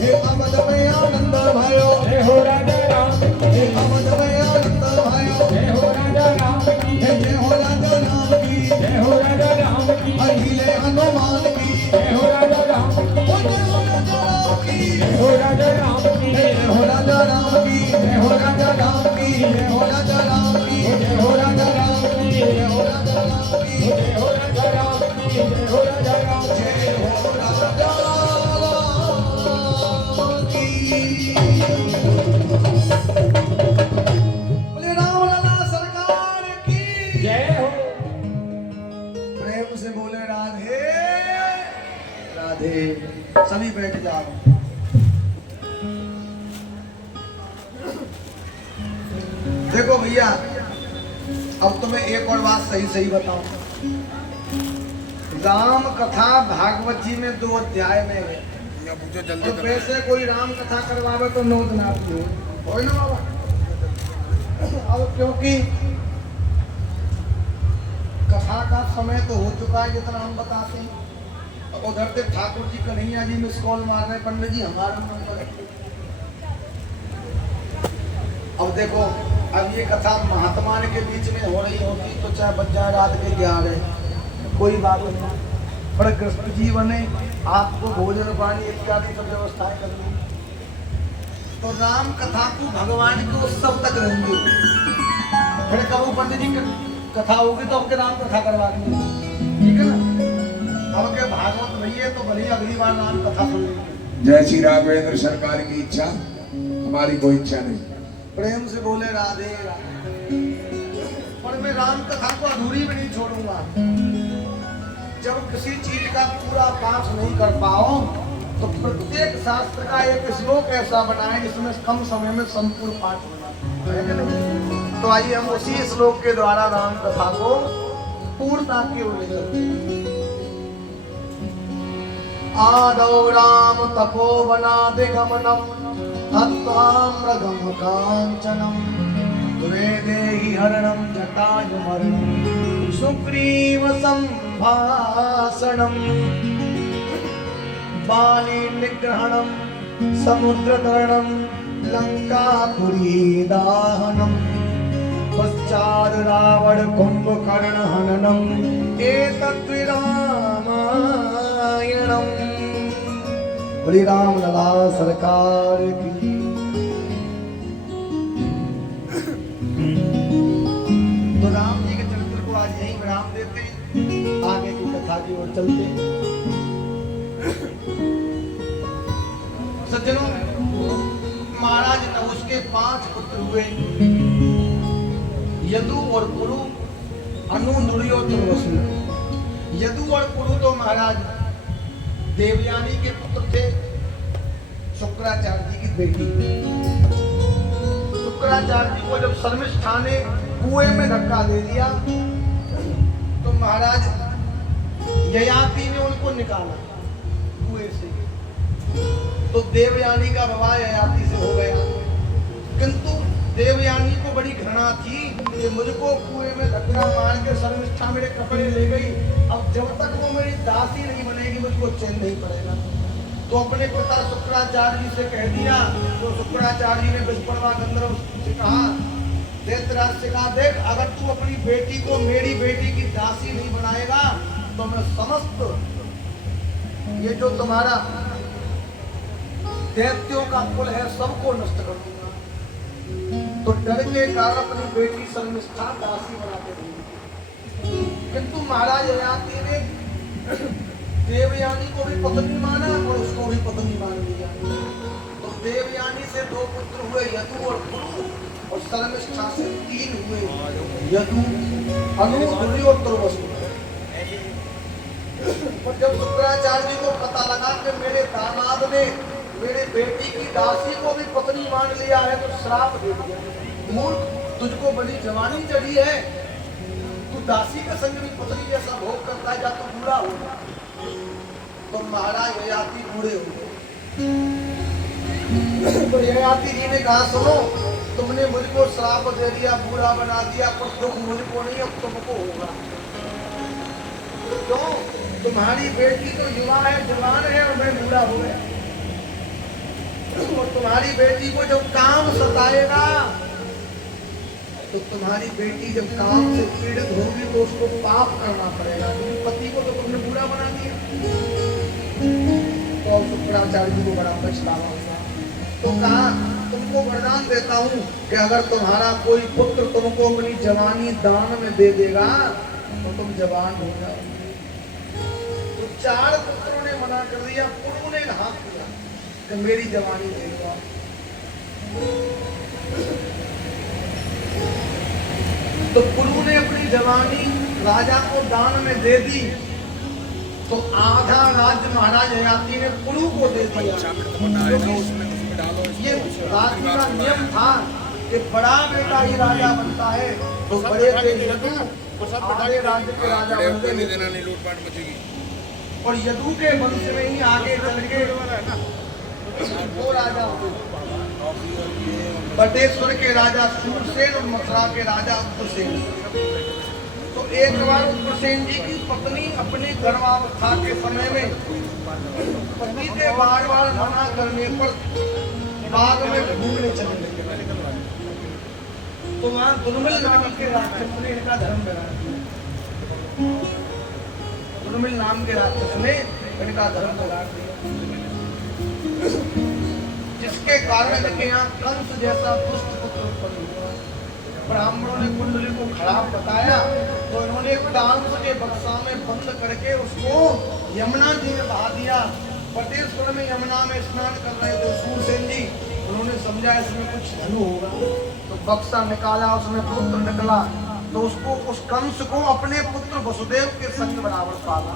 हे अवध में आनंद भयो, जय हो राजा राम की, हे अवध में आनंद भयो, जय हो राजा राम की, हे जय हो राजा राम की, जय हो राजा राम की, अहिले हनुमान की, जय हो राजा राम की, ओ जय हो राजा राम की, जय हो राजा राम की, जय हो राजा राम की, जय हो राजा राम की, जय हो राजा राम की, जय हो राजा राम की, जय हो राजा राम की, जय हो राजा राम की, जय हो राजा राम की। जय हो राजा राम की। बोले राम लला सरकार की जय हो। प्रेम से बोले राधे राधे। सभी बैठ जाओ। देखो भैया, अब तुम्हें एक और बात सही सही बताऊं। राम कथा भागवत जी में 2 अध्याय में है। और वैसे कोई राम कथा करवावे तो 9 दिन आपकी हो ना बाबा। अब क्योंकि कथा का समय तो हो चुका है जितना हम बताते हैं। उधर से ठाकुर जी कन्हैया जी मिस कॉल मार रहे, पंडित जी हमारा नंबर है। अब देखो, अब ये कथा महात्मा के बीच में हो रही होती तो चाहे बच जाए रात के 11, कोई बात नहीं। पर कृष्ण जी बने आपको भोजन पानी इत्यादि सब व्यवस्थाएं करनी, तो राम कथा को भगवान के उत्सव तक रहेंगे। फिर कबू पंडित जी कथा होगी तो हमके राम कथा करवा देंगे, ठीक है ना। अब के भागवत नहीं है तो भले अगली बार राम कथा सुन लेंगे। जय श्री राघवेंद्र सरकार की इच्छा, हमारी कोई इच्छा नहीं। प्रेम से बोले राधे राधे। पर मैं राम कथा को अधूरी में नहीं छोड़ूंगा। जब किसी चीज का पूरा पाठ नहीं कर पाओ तो प्रत्येक शास्त्र का एक श्लोक ऐसा बनाए जिसमें कम समय में संपूर्ण पाठ हो। तो आइए हम उसी श्लोक के द्वारा राम कथा को पूर्णता की ओर ले चलते हैं। आदौ राम तपोवनादि गमनम हत्वाम्रगम कांचनम वेदेहि हरणम जटायुमरणम सुग्रीव संभाषणम बाली निग्रहणम समुद्रतरणम लंकापुरी दाहनम पश्चात् रावण कुंभकर्ण हननम एतद् रामायणम। बोली राम लला सरकार की। तो राम जी के चरित्र को आज यहीं विराम देते हैं, आगे की कथा की ओर चलते हैं। सज्जनों, महाराज नहुष के 5 पुत्र हुए, यदु और पुरु, अनु, नुरि और दुर्वसु। यदु और पुरु तो महाराज देवयानी के पुत्र थे, शुक्राचार्य जी की बेटी। शुक्राचार्य जी को जब शर्मिष्ठा ने कुएं में धक्का दे दिया तो महाराज ययाति ने उनको निकाला कुएं से। तो देवयानी का विवाह ययाति से हो गया, किंतु देवयानी को बड़ी घृणा थी कि मुझको कुएं में धक्का मार के शर्मिष्ठा मेरे कपड़े ले गई, अब जब तक वो मेरी दासी नहीं बनेगी मुझको चैन नहीं पड़ेगा। तो अपने पिता शुक्राचार्य जी से कह दिया। तो शुक्राचार्य जी ने विश्वकर्मा गंधर्व से कहा, दैत्यराज से कहा, देख अगर तू अपनी बेटी को मेरी बेटी की दासी नहीं बनाएगा तो मैं समस्त ये जो तुम्हारा दैत्यों का कुल है सबको नष्ट कर दूंगा। तो डर के कारण अपनी बेटी शर्मिष्ठा दासी बनाते थे। किंतु महाराज ययाति ने देवयानी को भी पत्नी माना और उसको भी पत्नी मान लिया। तो देवयानी से 2 पुत्र हुए, यदु और पुरु, और शर्मिष्ठा से 3 हुए, यदु, अनु, नुरि और दुर्वसु। और जब शुक्राचार्य जी को पता लगा कि मेरे दामाद ने मेरे बेटी की दासी को भी पत्नी मान लिया है तो श्राप दे दिया, मूर्ख, तुझको बड़ी जवानी चढ़ी है, तू दासी का संग भी पत्नी जैसा भोग करता है, जा तो बूढ़ा होगा। तो महाराज ययाति बूढ़े हो गए। तो ययाति जी ने कहा, सुनो, तुमने मुझको श्राप दे दिया, बूढ़ा बना दिया, पर दुख मुझको नहीं अब तुमको होगा। क्यों? तुम्हारी बेटी तो युवा है, जवान है, और मैं बूढ़ा हो गया। और तुम्हारी बेटी को जब काम सताएगा तो तुम्हारी बेटी जब काम से पीड़ित होगी तो उसको पाप करना पड़ेगा, क्योंकि पति को तो तुमने बुरा बना दिया। तो शुक्राचार्य जी को बड़ा पछतावा हुआ। तो कहा, तुमको वरदान देता हूँ कि अगर तुम्हारा कोई पुत्र तुमको अपनी जवानी दान में दे देगा तो तुम जवान हो जाओ। तो 4 पुत्रों ने मना कर दिया। पुरु ने हाथ दिया कि मेरी जवानी दे दो। तो पुरु ने अपनी जवानी राजा को दान में दे दी। तो आधा राज्य महाराज ययाति ने पुरु को दे दिया। ये राज्य का नियम था कि बड़ा बेटा ही राजा बनता है, तो बड़े बेटे यदु आधे राज्य के राजा बनते हैं। और यदु के वंश में ही आगे चल के वो राजा बटेश्वर के राजा सूरसेन और मथुरा के राजा उग्रसेन। तो एक बार उग्रसेन जी की पत्नी अपनी गर्भावस्था के समय में पति के बार बार मना करने पर बाग में घूमने चले गए। तो वहां दुर्मिल नाम के राक्षस ने इनका धर्म बिगाड़ दिया। दुर्मिल नाम के राक्षस ने इनका धर्म बिगाड़ दिया, जिसके कारण इनके यहाँ कंस जैसा दुष्ट पुत्र उत्पन्न हुआ। ब्राह्मणों ने कुंडली को खराब बताया तो इन्होंने डांस के बक्सा में बंद करके उसको यमुना जी में बहा दिया। बटेश्वर में यमुना में स्नान कर रहे थे सूरसेन जी, उन्होंने समझा इसमें कुछ धनु होगा तो बक्सा निकाला, उसमें पुत्र निकला। तो उसको उस कंस को अपने पुत्र वसुदेव के संग बराबर पाला।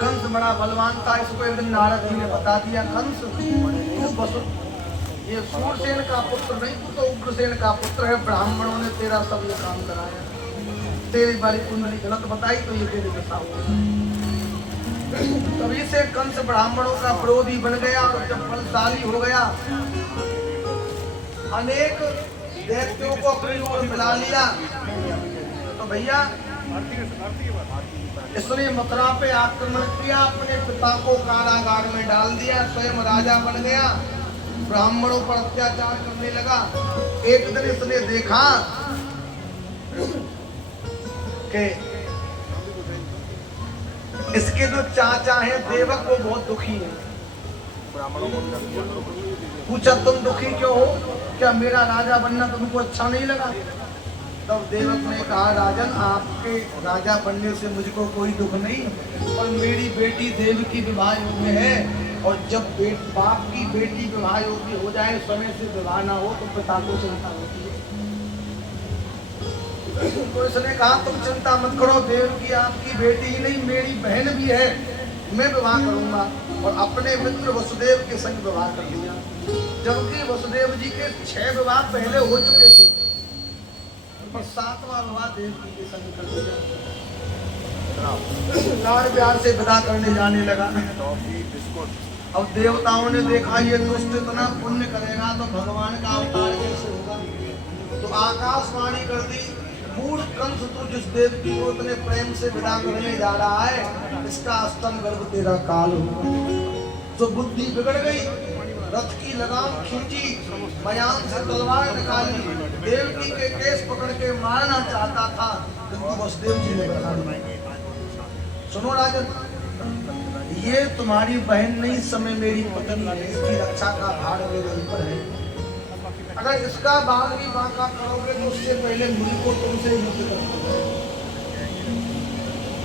कंस बड़ा बलवान था, इसको एक दिन नारद जी ने बता दिया, कंस तू ये सूरसेन का पुत्र नहीं, तू तो उग्रसेन का पुत्र है। ब्राह्मणों ने तेरा सब ये काम कराया, तेरी बारी कुंडली गलत बताई तो ये तेरी दशा हुई। तभी से कंस ब्राह्मणों का विरोधी बन गया और जब बलशाली हो गया अनेक दैत्यों को अपनी ओर मिला लिया। तो भैया इसने मथुरा पे आक्रमण किया, अपने पिता को कारागार में डाल दिया, स्वयं राजा बन गया, ब्राह्मणों पर अत्याचार करने लगा। एक दिन इसने देखा कि इसके जो चाचा हैं देवक वो बहुत दुखी है। पूछा तुम दुखी क्यों हो, क्या मेरा राजा बनना तुमको अच्छा नहीं लगा? तब देवक ने कहा राजन आपके राजा बनने से मुझको कोई दुख नहीं, पर मेरी बेटी देवकी विवाह योग्य है और जब बाप की बेटी विवाह योग्य हो जाए समय से विवाह ना हो तो पिता को चिंता होती है। तो इसने कहा तुम चिंता मत करो, देवकी आपकी बेटी ही नहीं मेरी बहन भी है, मैं विवाह करूंगा। और अपने मित्र वसुदेव के संग विवाह कर दिया, जबकि वसुदेव जी के 6 विवाह पहले हो चुके थे, पर 7वां विवाह देवकी के संग कर दिया। लाड़ प्यार से विदा करने जाने लगा। अब देवताओं ने देखा ये दुष्ट इतना पुण्य करेगा तो भगवान का अवतार कैसे होगा। तो आकाशवाणी कर दी, मूढ़ कंस तू जिस देवकी को इतने प्रेम से विदा करने जा रहा है इसका स्तन गर्भ तेरा काल होगा। तो बुद्धि बिगड़ गई, रथ की लगाम खींची, बयान से तलवार निकाली, देवकी के केस पकड़ के मारना चाहता था, किंतु वसुदेव जी ने बता दिया सुनो राजन, ये तुम्हारी बहन नहीं समय मेरी पत्नी है, इसकी रक्षा का भार मेरे ऊपर है। अगर इसका बाल भी बांका करोगे तो उससे पहले मुझको तुमसे युद्ध करोगे।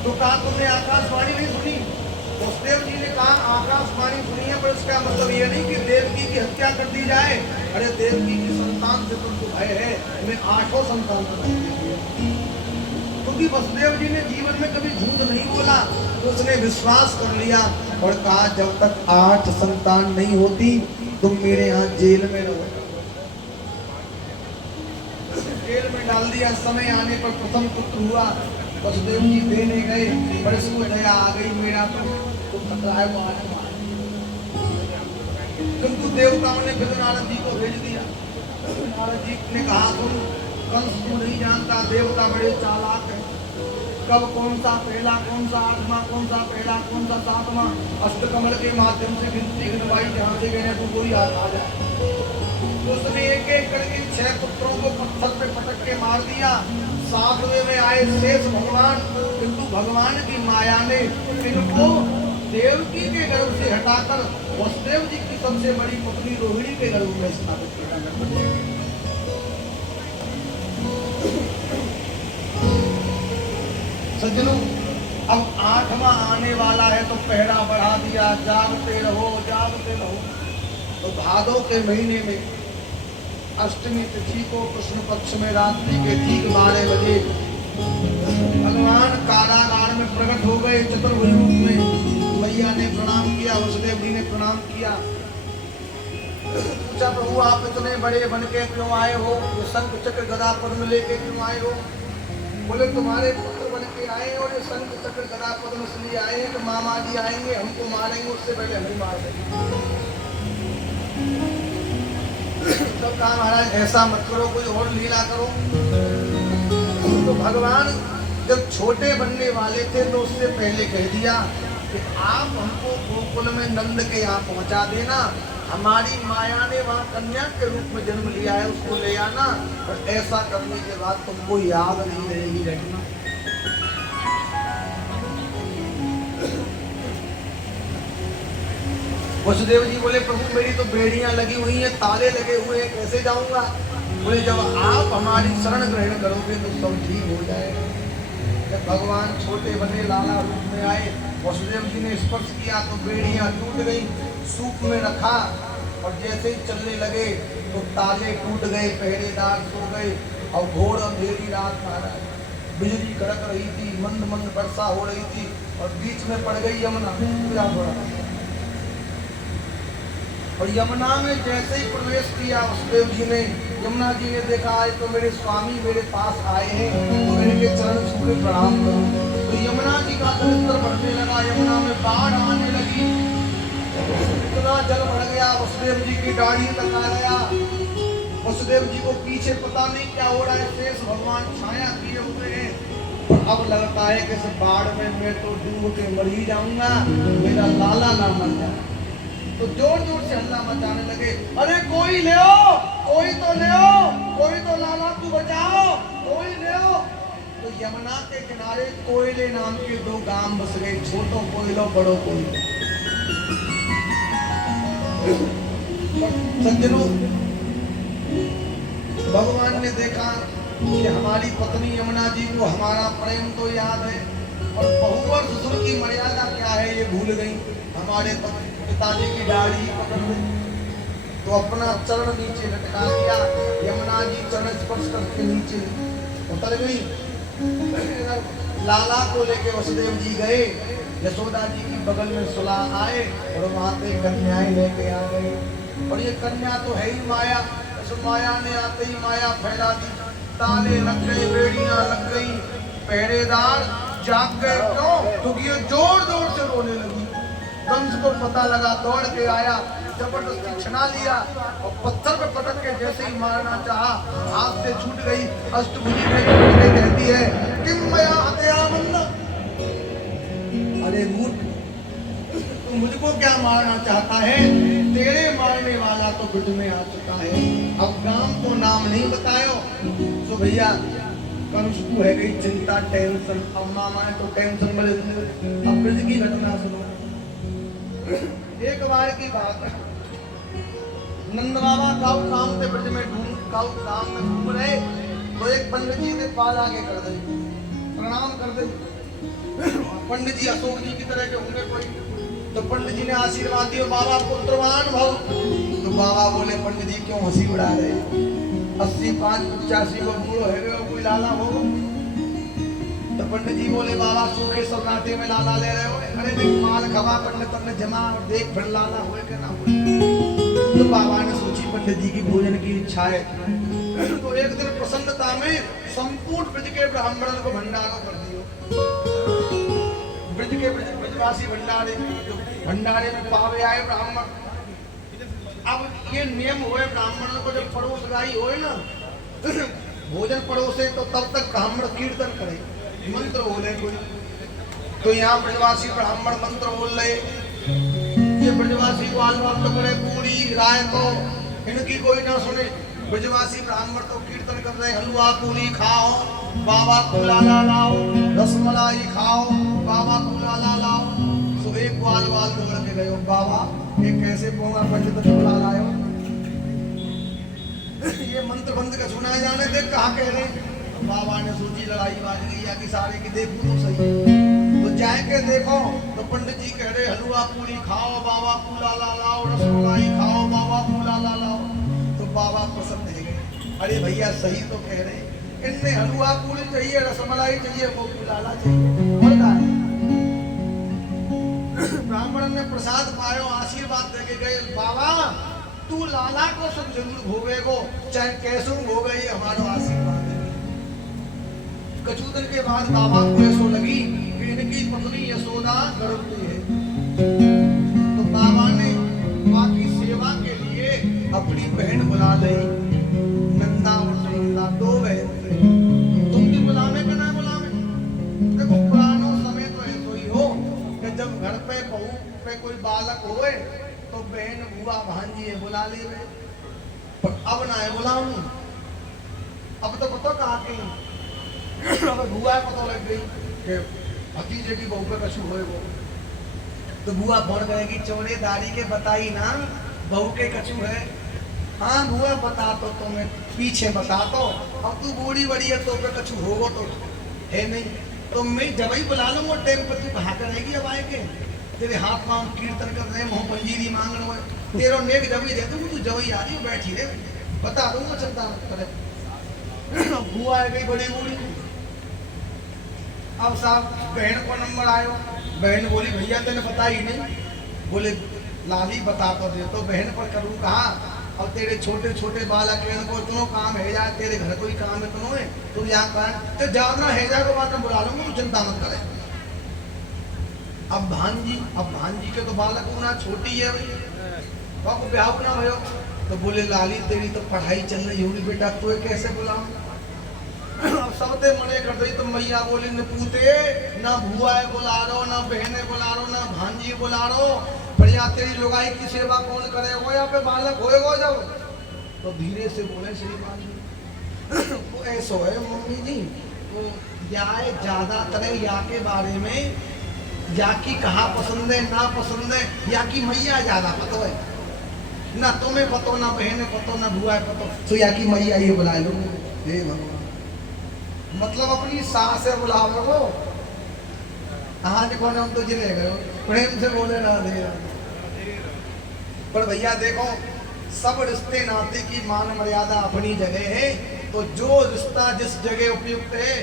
तो कहा तुमने आकाशवाणी नहीं सुनी? वसुदेव जी ने कहा आकाशवाणी सुनी है, पर इसका मतलब ये नहीं कि देवकी की हत्या कर दी जाए। अरे देवकी की संतान से तुमको भय है, मैं 8 संतान क्योंकि वसुदेव जी ने जीवन में कभी झूठ नहीं बोला, तो उसने विश्वास कर लिया और कहा जब तक 8 संतान नहीं होती तुम मेरे यहाँ जेल में रहो। जेल में डाल दिया। समय आने पर प्रथम पुत्र हुआ, वसुदेव जी देने गए, पर इसको दया आ गई मेरा तो खतरा है वो आज मार। किंतु देवताओं ने फिर नारद जी को भेज दिया। नारद जी ने कहा तुम कंस को नहीं जानता, देवता बड़े चालाक है, कब कौन सा पहला कौन सा 8वां कौन सा पहला कौन सा 7वां अष्टकमल के माध्यम से गिनती गिनवाई, जहाँ से गए तो कोई हाथ आ जाए। उसने एक एक करके 6 पुत्रों को पत्थर पे पटक के मार दिया। 7वें में आए शेष भगवान, किंतु भगवान की माया ने इनको देवकी के गर्भ से हटाकर वसुदेव जी की सबसे बड़ी पुत्री रोहिणी के गर्भ में स्थापित किया। सज्जनों अब 8वां आने वाला है तो पहरा बढ़ा दिया, जागते रहो जागते रहो। तो भादों के महीने में अष्टमी तिथि को कृष्ण पक्ष में रात्रि के ठीक 12 बजे भगवान कारागार में प्रकट हो गए चतुर्भुज रूप में। मैया ने प्रणाम किया, वसुदेव जी ने प्रणाम किया। पूछा प्रभु आप इतने बड़े बन के क्यों आए हो, ये शंख चक्र गदा पद्म लेके क्यों आए हो? बोले तुम्हारे पुत्र बन के आए और ये शंख चक्र गदा पद्म इसलिए आए हैं कि मामा जी आएंगे हमको मारेंगे, उससे पहले हमें मार देंगे। तब कहा महाराज ऐसा मत करो, कोई और लीला करो। तो भगवान जब छोटे बनने वाले थे तो उससे पहले कह दिया कि आप हमको गोकुल में नंद के यहाँ पहुंचा देना, हमारी माया ने वहाँ कन्या के रूप में जन्म लिया है, उसको ले आना, और ऐसा करने के बाद तुमको याद नहीं रहेगी रखना। वसुदेव जी बोले प्रभु मेरी तो बेड़ियां लगी हुई हैं, ताले लगे हुए हैं, कैसे जाऊंगा? बोले जब आप हमारी शरण ग्रहण करोगे तो सब ठीक हो जाएगा। जब भगवान छोटे बने लाला रूप में आए, वसुदेव जी ने स्पर्श किया तो बेड़ियां टूट गई, सूप में रखा और जैसे ही चलने लगे तो ताले टूट गए, पहरेदार सो गए और घोर अंधेरी रात महाराज, बिजली कड़क रही थी, मंद मंद वर्षा हो रही थी और बीच में पड़ गई यमुना। और यमुना में जैसे ही प्रवेश किया वसुदेव जी ने, यमुना जी ने देखा आज तो मेरे स्वामी मेरे पास आए हैं, तो इनके चरण छू के प्रणाम करो। तो यमुना जी का जलस्तर बढ़ने लगा, यमुना में बाढ़ आने लगी, इतना जल बढ़ गया वसुदेव जी की दाढ़ी तक आ गया। वसुदेव जी को पीछे पता नहीं क्या हो रहा है, शेष भगवान छाया किए हुए हैं और अब लगता है कि इस बाढ़ में मैं तो डूब के मर ही जाऊंगा, मेरा लाला ना मर जाए। तो जोर जोर से हल्ला मचाने लगे, अरे कोई ले आओ, कोई तो ले आओ, कोई तो लाला को बचाओ, कोई ले आओ। तो यमुना के किनारे कोयले नाम के दो गांव बस गए, छोटो कोयलो बड़ो कोयलो। सज्जनों, भगवान ने देखा कि हमारी पत्नी यमुना जी को हमारा प्रेम तो याद है और बहुवर ससुर की मर्यादा क्या है ये भूल गई, हमारे पिताजी की दाढ़ी पकड़ ली तो अपना चरण नीचे लटका दिया, यमुना जी चरण स्पर्श करके नीचे उतर गई। लाला को लेके वसुदेव जी गए, यशोदा जी की बगल में सुला आए और वहां से कन्याएं लेके आ गए। और ये कन्या तो है ही माया, उस माया ने आते ही माया फैला दी, ताले लग गए, बेड़ियां लग गई, पहरेदार जाग गए। क्यों? क्योंकि ये जोर जोर से रोने लगी। कंस को पता लगा, दौड़ के आया, जबरदस्ती छिना लिया और पत्थर पे पटक के जैसे ही मारना चाहा, हाथ से छूट गई। अष्टभुजी में कहती है किम मया हत्या बंदा, अरे मूर्ख तू मुझको क्या मारना चाहता है? तेरे मारने वाला तो ब्रज में आ चुका है, अब गांव को नाम नहीं बतायो। तो भैया कंस को है गई चिंता, टेंशन, अब मामा है तो टेंशन में। अब ब्रज की घटना सुनो। एक बार की बात है, नंद बाबा काऊ काम से ब्रज में घूम रहे तो एक पंडित जी ने पाल आगे कर दे, प्रणाम कर दे। पंडित जी अशोक जी की तरह के होंगे कोई, तो पंडित जी ने आशीर्वाद दिया, बाबा पुत्रवान भव। तो बाबा बोले पंडित जी क्यों हंसी उड़ा रहे, 80-85 को बूढ़ो है कोई लाला हो। तो पंडित जी बोले बाबा सूखे सन्नाटे में लाला ले रहे हो, अरे देख माल खवा पंडित ने जमा और देख फिर लाला हुए के ना हुए। तो बाबा ने सोची पंडित जी की भोजन की इच्छा है, तो एक दिन प्रसन्नता में संपूर्ण ब्रज के ब्राह्मणों को भंडारा कर दियो। ब्रज के ब्रजवासी भंडारे में पावे आए ब्राह्मण। अब ये नियम हुए ब्राह्मणों को जब पड़ोस गाई होए ना भोजन पड़ोसे तो तब तक ब्राह्मण कीर्तन करे, मंत्र बोले कोई। तो यहाँ ब्रजवासी ब्राह्मण मंत्र बोल रहे, ये ब्रजवासी ग्वाल बाल तो करे पूरी राय को इनकी कोई ना सुने। ब्रजवासी ब्राह्मण तो कीर्तन कर रहे, हलवा पूरी खाओ बाबा को लाला लाओ, रसमलाई खाओ बाबा को लाला लाओ। तो एक ग्वाल बाल दौड़ के गए, बाबा ये कैसे पोंगा पंडित को लाए हो, ये मंत्र बंद का सुनाए जाने दे, कहाँ कह रहे। बाबा ने सोची लड़ाई बाज गई या कि सारे की देखूं तो सही, तो जाके देखो तो पंडित जी कह रहे हलवा पूरी खाओ बाबा को लाला लाओ, रसमलाई खाओ बाबा को लाला लाओ। तो बाबा प्रसन्न हो गए, अरे भैया सही तो कह रहे, इनमें हलवा पूरी चाहिए, रसमलाई चाहिए, वो लाला चाहिए। ब्राह्मण ने प्रसाद पायो, आशीर्वाद देके गए, बाबा तू लाला को सब जरूर भोगेगो, चाहे कैसो भोगे, ये हमारा आशीर्वाद है। कछु दिन के बाद बाबा को ऐसो लगी कि इनकी पत्नी यशोदा गर्भवती है। तो बाबा ने माँ की सेवा के लिए अपनी बहन बुला ली, नंदा और सुनंदा, दो बहन थे। तुम भी बुलावे कि ना बुलावे? देखो पुरानो समय तो ऐसो ही हो कि जब घर पे बहू पे कोई बालक होए तो बहन बुआ भांजी बुला ले, पर अब ना है बुलाऊं। अब तो पता कहा के अब बुआ पता लग गई कि भतीजे की बहू पे कछु होए वो, तो बुआ फोन करेगी, चोरे दाढ़ी के बताई ना बहू के कछु है। हाँ बुआ बता तो तुम्हें पीछे बता तो, अब तू बूढ़ी बड़ी है तो पे कछु होगा तो है नहीं, तो मैं जब ही बुला लूंगा टाइम पर तू कहा करेगी। अब आए के तेरे हाथ पांव कीर्तन कर रहे, मुँह पंजीरी मांग रहे हो, तेरो नेक जब ही दे दूँ, तू जब ही आ रही हो बैठी रे, बता दूंगा, चिंता मत करे। बुआ आ गई बड़ी बूढ़ी। अब साहब बहन को नंबर आयो, बहन बोली भैया तेने पता ही नहीं। बोले लाली बता तो दे, तो बहन पर करूँ कहा, अब तेरे छोटे छोटे बालक हैं, उनको इतनो काम है जाए, तेरे घर कोई काम इतनो है, तू यहाँ कर तो जाना है जा को बात में बुला लूंगा, तू चिंता मत करे। अब भांजी के तो बालक होना छोटी है भाई, बाबू ब्याह ना भयो। तो बोले लाली तेरी तो पढ़ाई चल रही होगी बेटा, तू कैसे बुलाऊं? अब सबते मने कर दी। तो मैया बोली न पूते, ना बुआ बुला रो, ना बहने बुला रो, ना भांजी बुला रो, बढ़िया तेरी लुगाई की सेवा कौन करेगा? यहाँ पे बालक होएगा जब। तो धीरे से बोले श्रीमान जी वो ऐसो है मम्मी जी, तो याए ज्यादातर या के बारे में, या की कहा पसंद है ना पसंद है, या की मैया ज्यादा पता है ना, तुम्हें पतो ना बहने पतो ना बुआ पतो, तो या की मैया ये बुला लो। हे भगवान, मतलब अपनी सास से बुलावे वो। आज कौन हम तो जिले गए प्रेम से बोले ना दे। पर भैया देखो सब रिश्ते नाते की मान मर्यादा अपनी जगह है, तो जो रिश्ता जिस जगह उपयुक्त है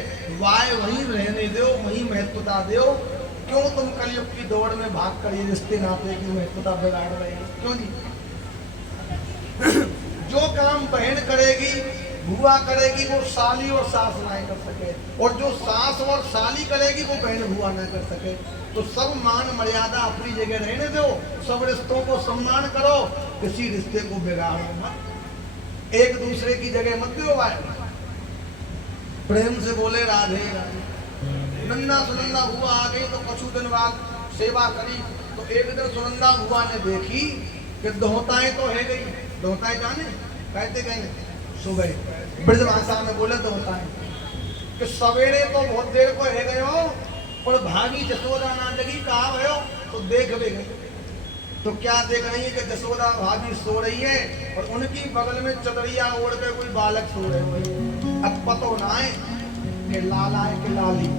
वाय वहीं रहने दो, वहीं महत्वता दो। क्यों तुम कलयुग की दौड़ में भाग कर ये रिश्ते नाते की महत्वता बिगाड़ रहे हो? क्यों जी? जो काम बहन करेगी बुआ करेगी वो साली और सास ना कर सके, और जो सास और साली करेगी वो बहन बुआ ना कर सके। तो सब मान मर्यादा अपनी जगह रहने दो, सब रिश्तों को सम्मान करो, किसी रिश्ते को बिगाड़ो मत, एक दूसरे की जगह मत दो भाई। प्रेम से बोले राधे राधे। नंदा सुनंदा हुआ आ गई तो कुछ दिन बाद सेवा करी। तो एक दिन सुनंदा हुआ ने देखी कि दोहताएं तो है गई। दोहताएं जाने कहते गए सुबह ब्रज भाषा में बोले दोहताएं कि सवेरे तो बहुत देर को है गए हो, पर भागी जसोदा ना जगी कहा भयो तो देख भी गई। तो क्या देख रही है कि जसोदा भाभी सो रही है और उनकी बगल में चदरिया ओढ़ के कोई बालक सो रहे हुए। अब पतो ना है कि लाला है कि लाली।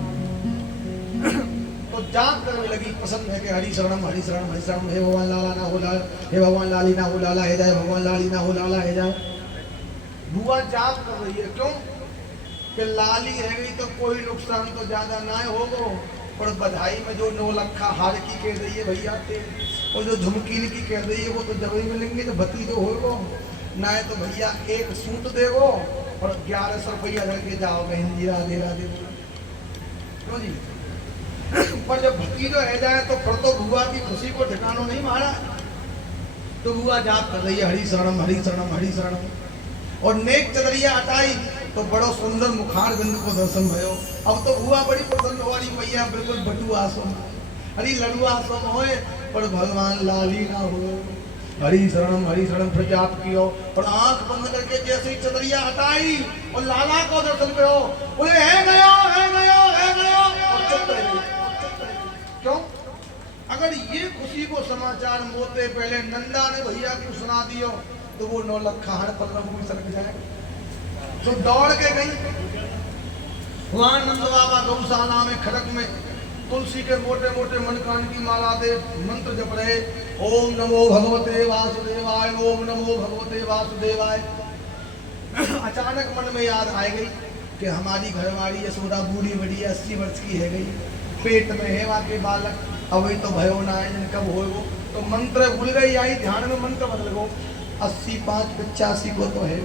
तो जाग करने लगी, पसंद है कि हरि शरणम हरि शरणम हरि शरणम, हे भगवान लाला ना हो लाला, हे भगवान लाली ना हो लाला है जाए, भगवान लाली ना हो लाला है जाए। बुआ जाग कर रही है, क्यों कि लाली है गई तो कोई नुकसान तो ज्यादा ना होगा, पर बधाई में जो 9 लखा हार की कह रही है भैया ते, और जो झुमकीन की कह रही है वो तो जब ही मिलेंगे तो भतीजो होगा ना, है तो भैया एक सूट देगो और 1100 रुपया लेके जाओ बहन जी राधे राधे। क्यों जी? पर जब भतीजो रह जाए तो फिर तो बुआ की खुशी को ठिकानो नहीं मारा। तो बुआ जाप कर रही है हरि शरणम हरि शरणम हरि शरणम, और नेक चदरिया हटाई तो बड़ो सुंदर मुखार बिंदु को दर्शन भयो। अब तो बुआ बड़ी पसंद हो रही मैया बिल्कुल बटुआ सो हरी लड़ुआ सो होए, पर भगवान लाली ना हो। हरि शरणम फिर जाप कियो और आंख बंद करके जैसे ही चदरिया हटाई और लाला को दर्शन करो, बोले है गयो है गयो है गयो, और चुप रह गई। क्यों? अगर ये खुशी को समाचार मोते पहले नंदा ने भैया को सुना दियो तो वो 9 लखा हर पल्लव में सरक जाए। तो दौड़ के गई वहां नंद बाबा गौशाला में खड़क में तुलसी के मोटे मोटे मनकान की माला दे मंत्र जप रहे, ओम नमो भगवते वासुदेवाय, ओम नमो भगवते वासुदेवाय। अचानक मन में याद आ गई कि हमारी घरवाली यशोदा बूढ़ी बड़ी 80 वर्ष की है गई, पेट में है वहाँ के बालक, अभी तो भयो ना है कब हो। तो मंत्र भूल गई, आई ध्यान में मंत्र बदल गो, 80 5 85 को तो है,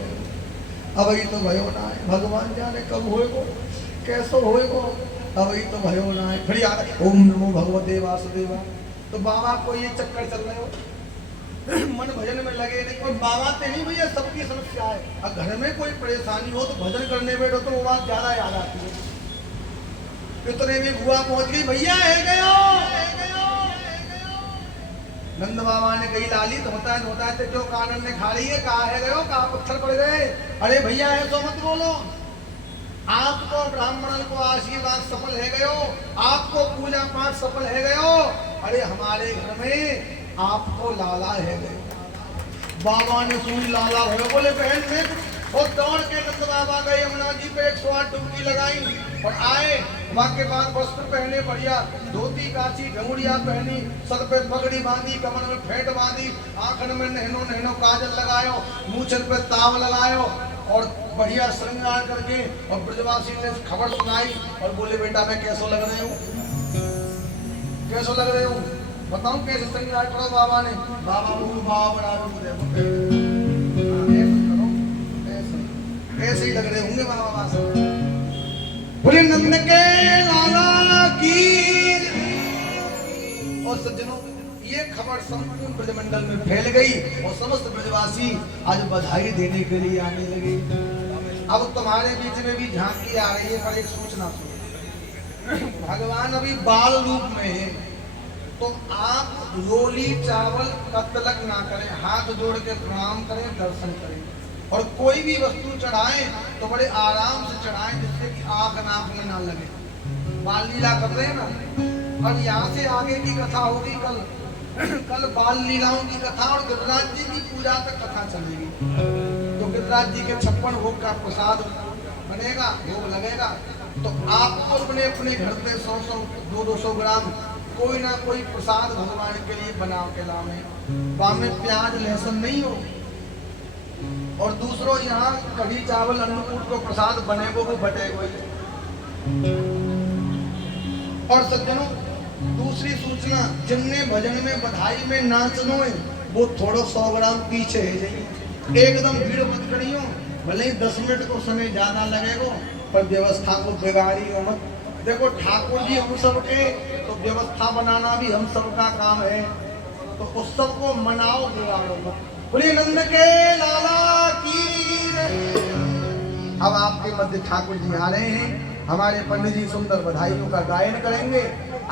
अभी तो भयो ना है, भगवान जाने कब होएगो। कैसो होएगो? अब ही तो भयो ना है। फिर याद ओम नमो भगवते वासुदेवा। तो बाबा को ये चक्कर चल रहे हो, मन भजन में लगे नहीं। कोई बाबा ते नहीं भैया, सबकी समस्या है। अब घर में कोई परेशानी हो तो भजन करने बैठो तो वो बात ज्यादा याद आती है। इतने में बुआ पहुंच गई, भैया है गयो। नंद बाबा ने कही लाली तो होता है जो कानन ने खा रही है, कहा है गयो, कहा पत्थर पड़ गए। अरे भैया ऐसो मत बोलो, आपको ब्राह्मण को आशीर्वाद सफल है गयो, आपको पूजा पाठ सफल है गयो। अरे हमारे घर में आपको लाला है गयो। बाबा ने सुनी लाला हो, बोले बहन में और दौड़ के नंद बाबा गए, यमुना जी पे 108 डुबकी लगाई और आए। वहां के बाद वस्त्र पहने, बढ़िया धोती काची ढंगुड़िया पहनी, सर पे पगड़ी बांधी, कमर में फेंट बांधी, आंखन में नहनो काजल लगायो, मूछन पे ताव लगायो और बढ़िया श्रृंगार करके और ब्रजवासी ने खबर सुनाई और बोले बेटा मैं कैसो लग रहे हूँ, कैसो लग रहे हूँ, बताऊं कैसे श्रृंगार करो। बाबा ने ऐसे ही लग रहे होंगे बाबा से। बोले नंद के लाला की। और सज्जनों ये खबर संपूर्ण ब्रजमंडल में फैल गई और समस्त ब्रजवासी आज बधाई देने के लिए आने लगे। अब तुम्हारे बीच में भी झांकी आ रही है, पर एक सूचना सुनो। भगवान अभी बाल रूप में है, तो आप रोली चावल का तिलक ना करें, हाथ जोड़ के प्रणाम करें, दर्शन करें और कोई भी वस्तु चढ़ाएं तो बड़े आराम से चढ़ाएं, जिससे कि आंख नाक में ना लगे। बाल लीला कर रहे हैं ना, अब यहाँ से आगे की कथा होगी कल। कल बाल लीलाओं की कथा और गिरिराज जी की पूजा तक कथा चलेगी। तो गिरिराज जी के 56 भोग का प्रसाद बनेगा, भोग लगेगा। तो आपको अपने अपने घर पे 100-100, 200-200 ग्राम कोई ना कोई प्रसाद भगवान के लिए बना के लावे। वहां में प्याज लहसुन नहीं हो। और दूसरों यहाँ कढ़ी चावल अन्नकूट को प्रसाद बनेगो वो बटेगो। और सज्जनों दूसरी सूचना, जिनने भजन में बधाई में नाचनो है वो थोड़ा 100 ग्राम पीछे है जाइए, एकदम भीड़ मत करियो। भले ही 10 मिनट को समय ज्यादा लगेगा पर व्यवस्था को बिगाड़ियो मत। देखो ठाकुर जी हम सबके, तो व्यवस्था बनाना भी हम सबका काम है, तो उस सब को मनाओ, बिगाड़ो मत। बोले नंद के लाला की। अब आपके मध्य ठाकुर जी आ रहे हैं, हमारे पंडित जी सुंदर बधाइयों का गायन करेंगे।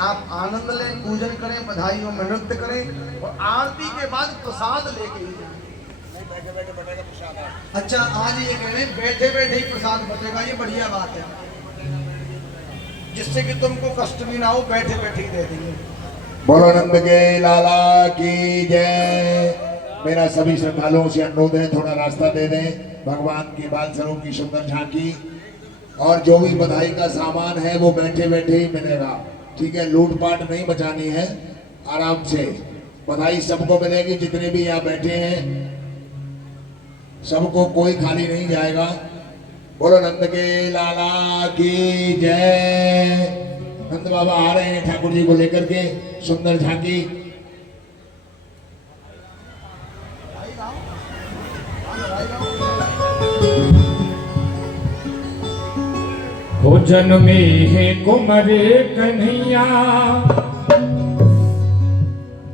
आप आनंद लें, पूजन करें, बधाइयों में नृत्य करें और आरती के बाद प्रसाद लेके ही जाएं। अच्छा आज ये कह रहे हैं बैठे बैठे ही प्रसाद बचेगा, ये बढ़िया बात है, जिससे कि तुमको कष्ट भी ना हो, बैठे बैठे ही दे देंगे। बोलो नंद के लाला की जय। मेरा सभी श्रद्धालुओं से अनुरोध है थोड़ा रास्ता दे दें। भगवान के बाल स्वरूप की सुंदर झांकी और जो भी बधाई का सामान है वो बैठे बैठे ही मिलेगा, ठीक है। लूटपाट नहीं बचानी है, आराम से बधाई सबको मिलेगी। जितने भी यहाँ बैठे हैं सबको, कोई खाली नहीं जाएगा। बोलो नंद के लाला की जय। नंद बाबा आ रहे हैं ठाकुर जी को लेकर के, सुंदर झांकी। हो जन्मे है कुंवर कन्हैया,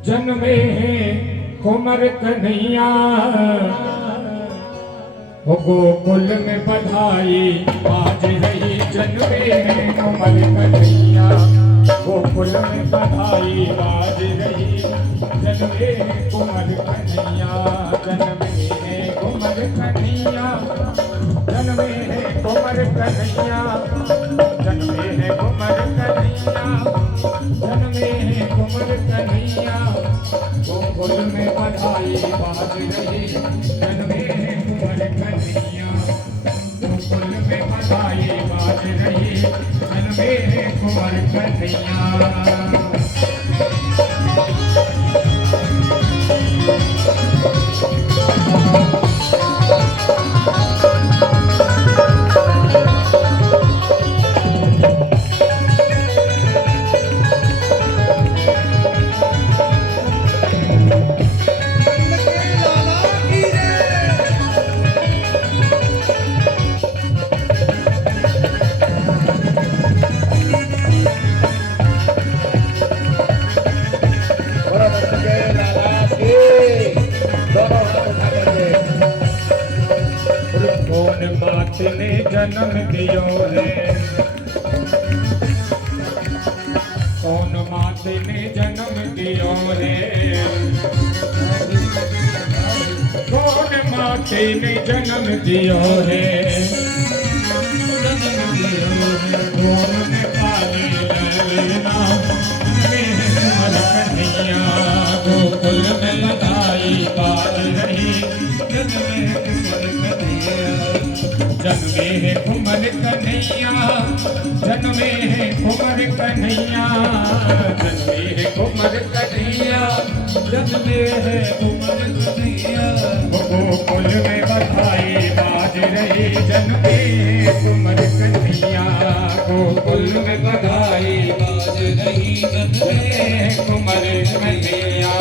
जन्मे है कुंवर कन्हैया। हो गोकुल में बधाई आज रही, जन्मे है कुंवर कन्हैया। गोकुल में बधाई आज रही, जन्मे है कुंवर कन्हैया। जन्मे है कुंवर कन्हैया, जन्मे है कुंवर कन्हैया। जन्मे है कुंवर कन्हैया, जन्मे है कुंवर कन्हैया। गोकुल में बधाई बाज रही, जन्मे है कुंवर कन्हैया। गोकुल में बधाई बाज रही, जन्मे है कुंवर कन्हैया। जन्म दियो है कौन माते ने जन्म दियो है कौन माते ने जन्म दियो है कौन ने पाली ललना में मर कन्हैया गोकुल में बधाई बाल रही जन्मे है कुंवर कन्हैया जन्मे है कुंवर कन्हैया जन्मे है कुंवर कन्हैया जन्मे है कुंवर कन्हैया गोकुल में बधाई बाज रही जन्मे है कुंवर कन्हैया गोकुल में बधाई बाज रही जन्मे है कुंवर कन्हैया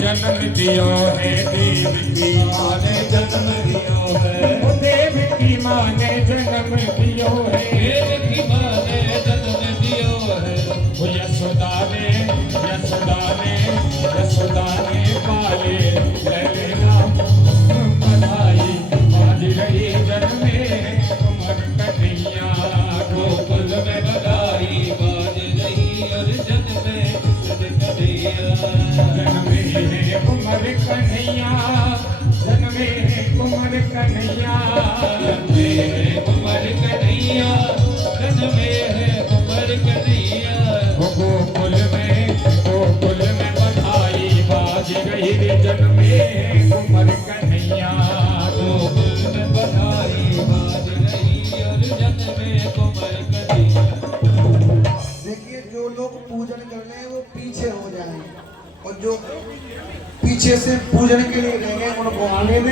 जन्म दियो है देव की माँ ने जन्म दियो है देव की माँ ने जन्म दियो है देव की माँ ने जन्म दियो है यशोदा ने पाले ललना बधाई बाज रही जन्मे कुंवर कन्हैया गोकुल में बधाई बाज रही और जन्मे जन्मे कुंवर कन्हैया जन्मे कुंवर कन्हैया जन्मे कुंवर कन्हैया जन्मे कुंवर कन्हैया गोकुल में बधाई बाज रही जन्मे कुंवर कन्हैया गोकुल में बधाई बाज रही और जन्मे कुंवर कन्हैया। देखिए जो लोग पूजन कर रहे हैं वो पीछे हो जाएं और जो पीछे से पूजन के लिए रहेंगे उनको आने दें।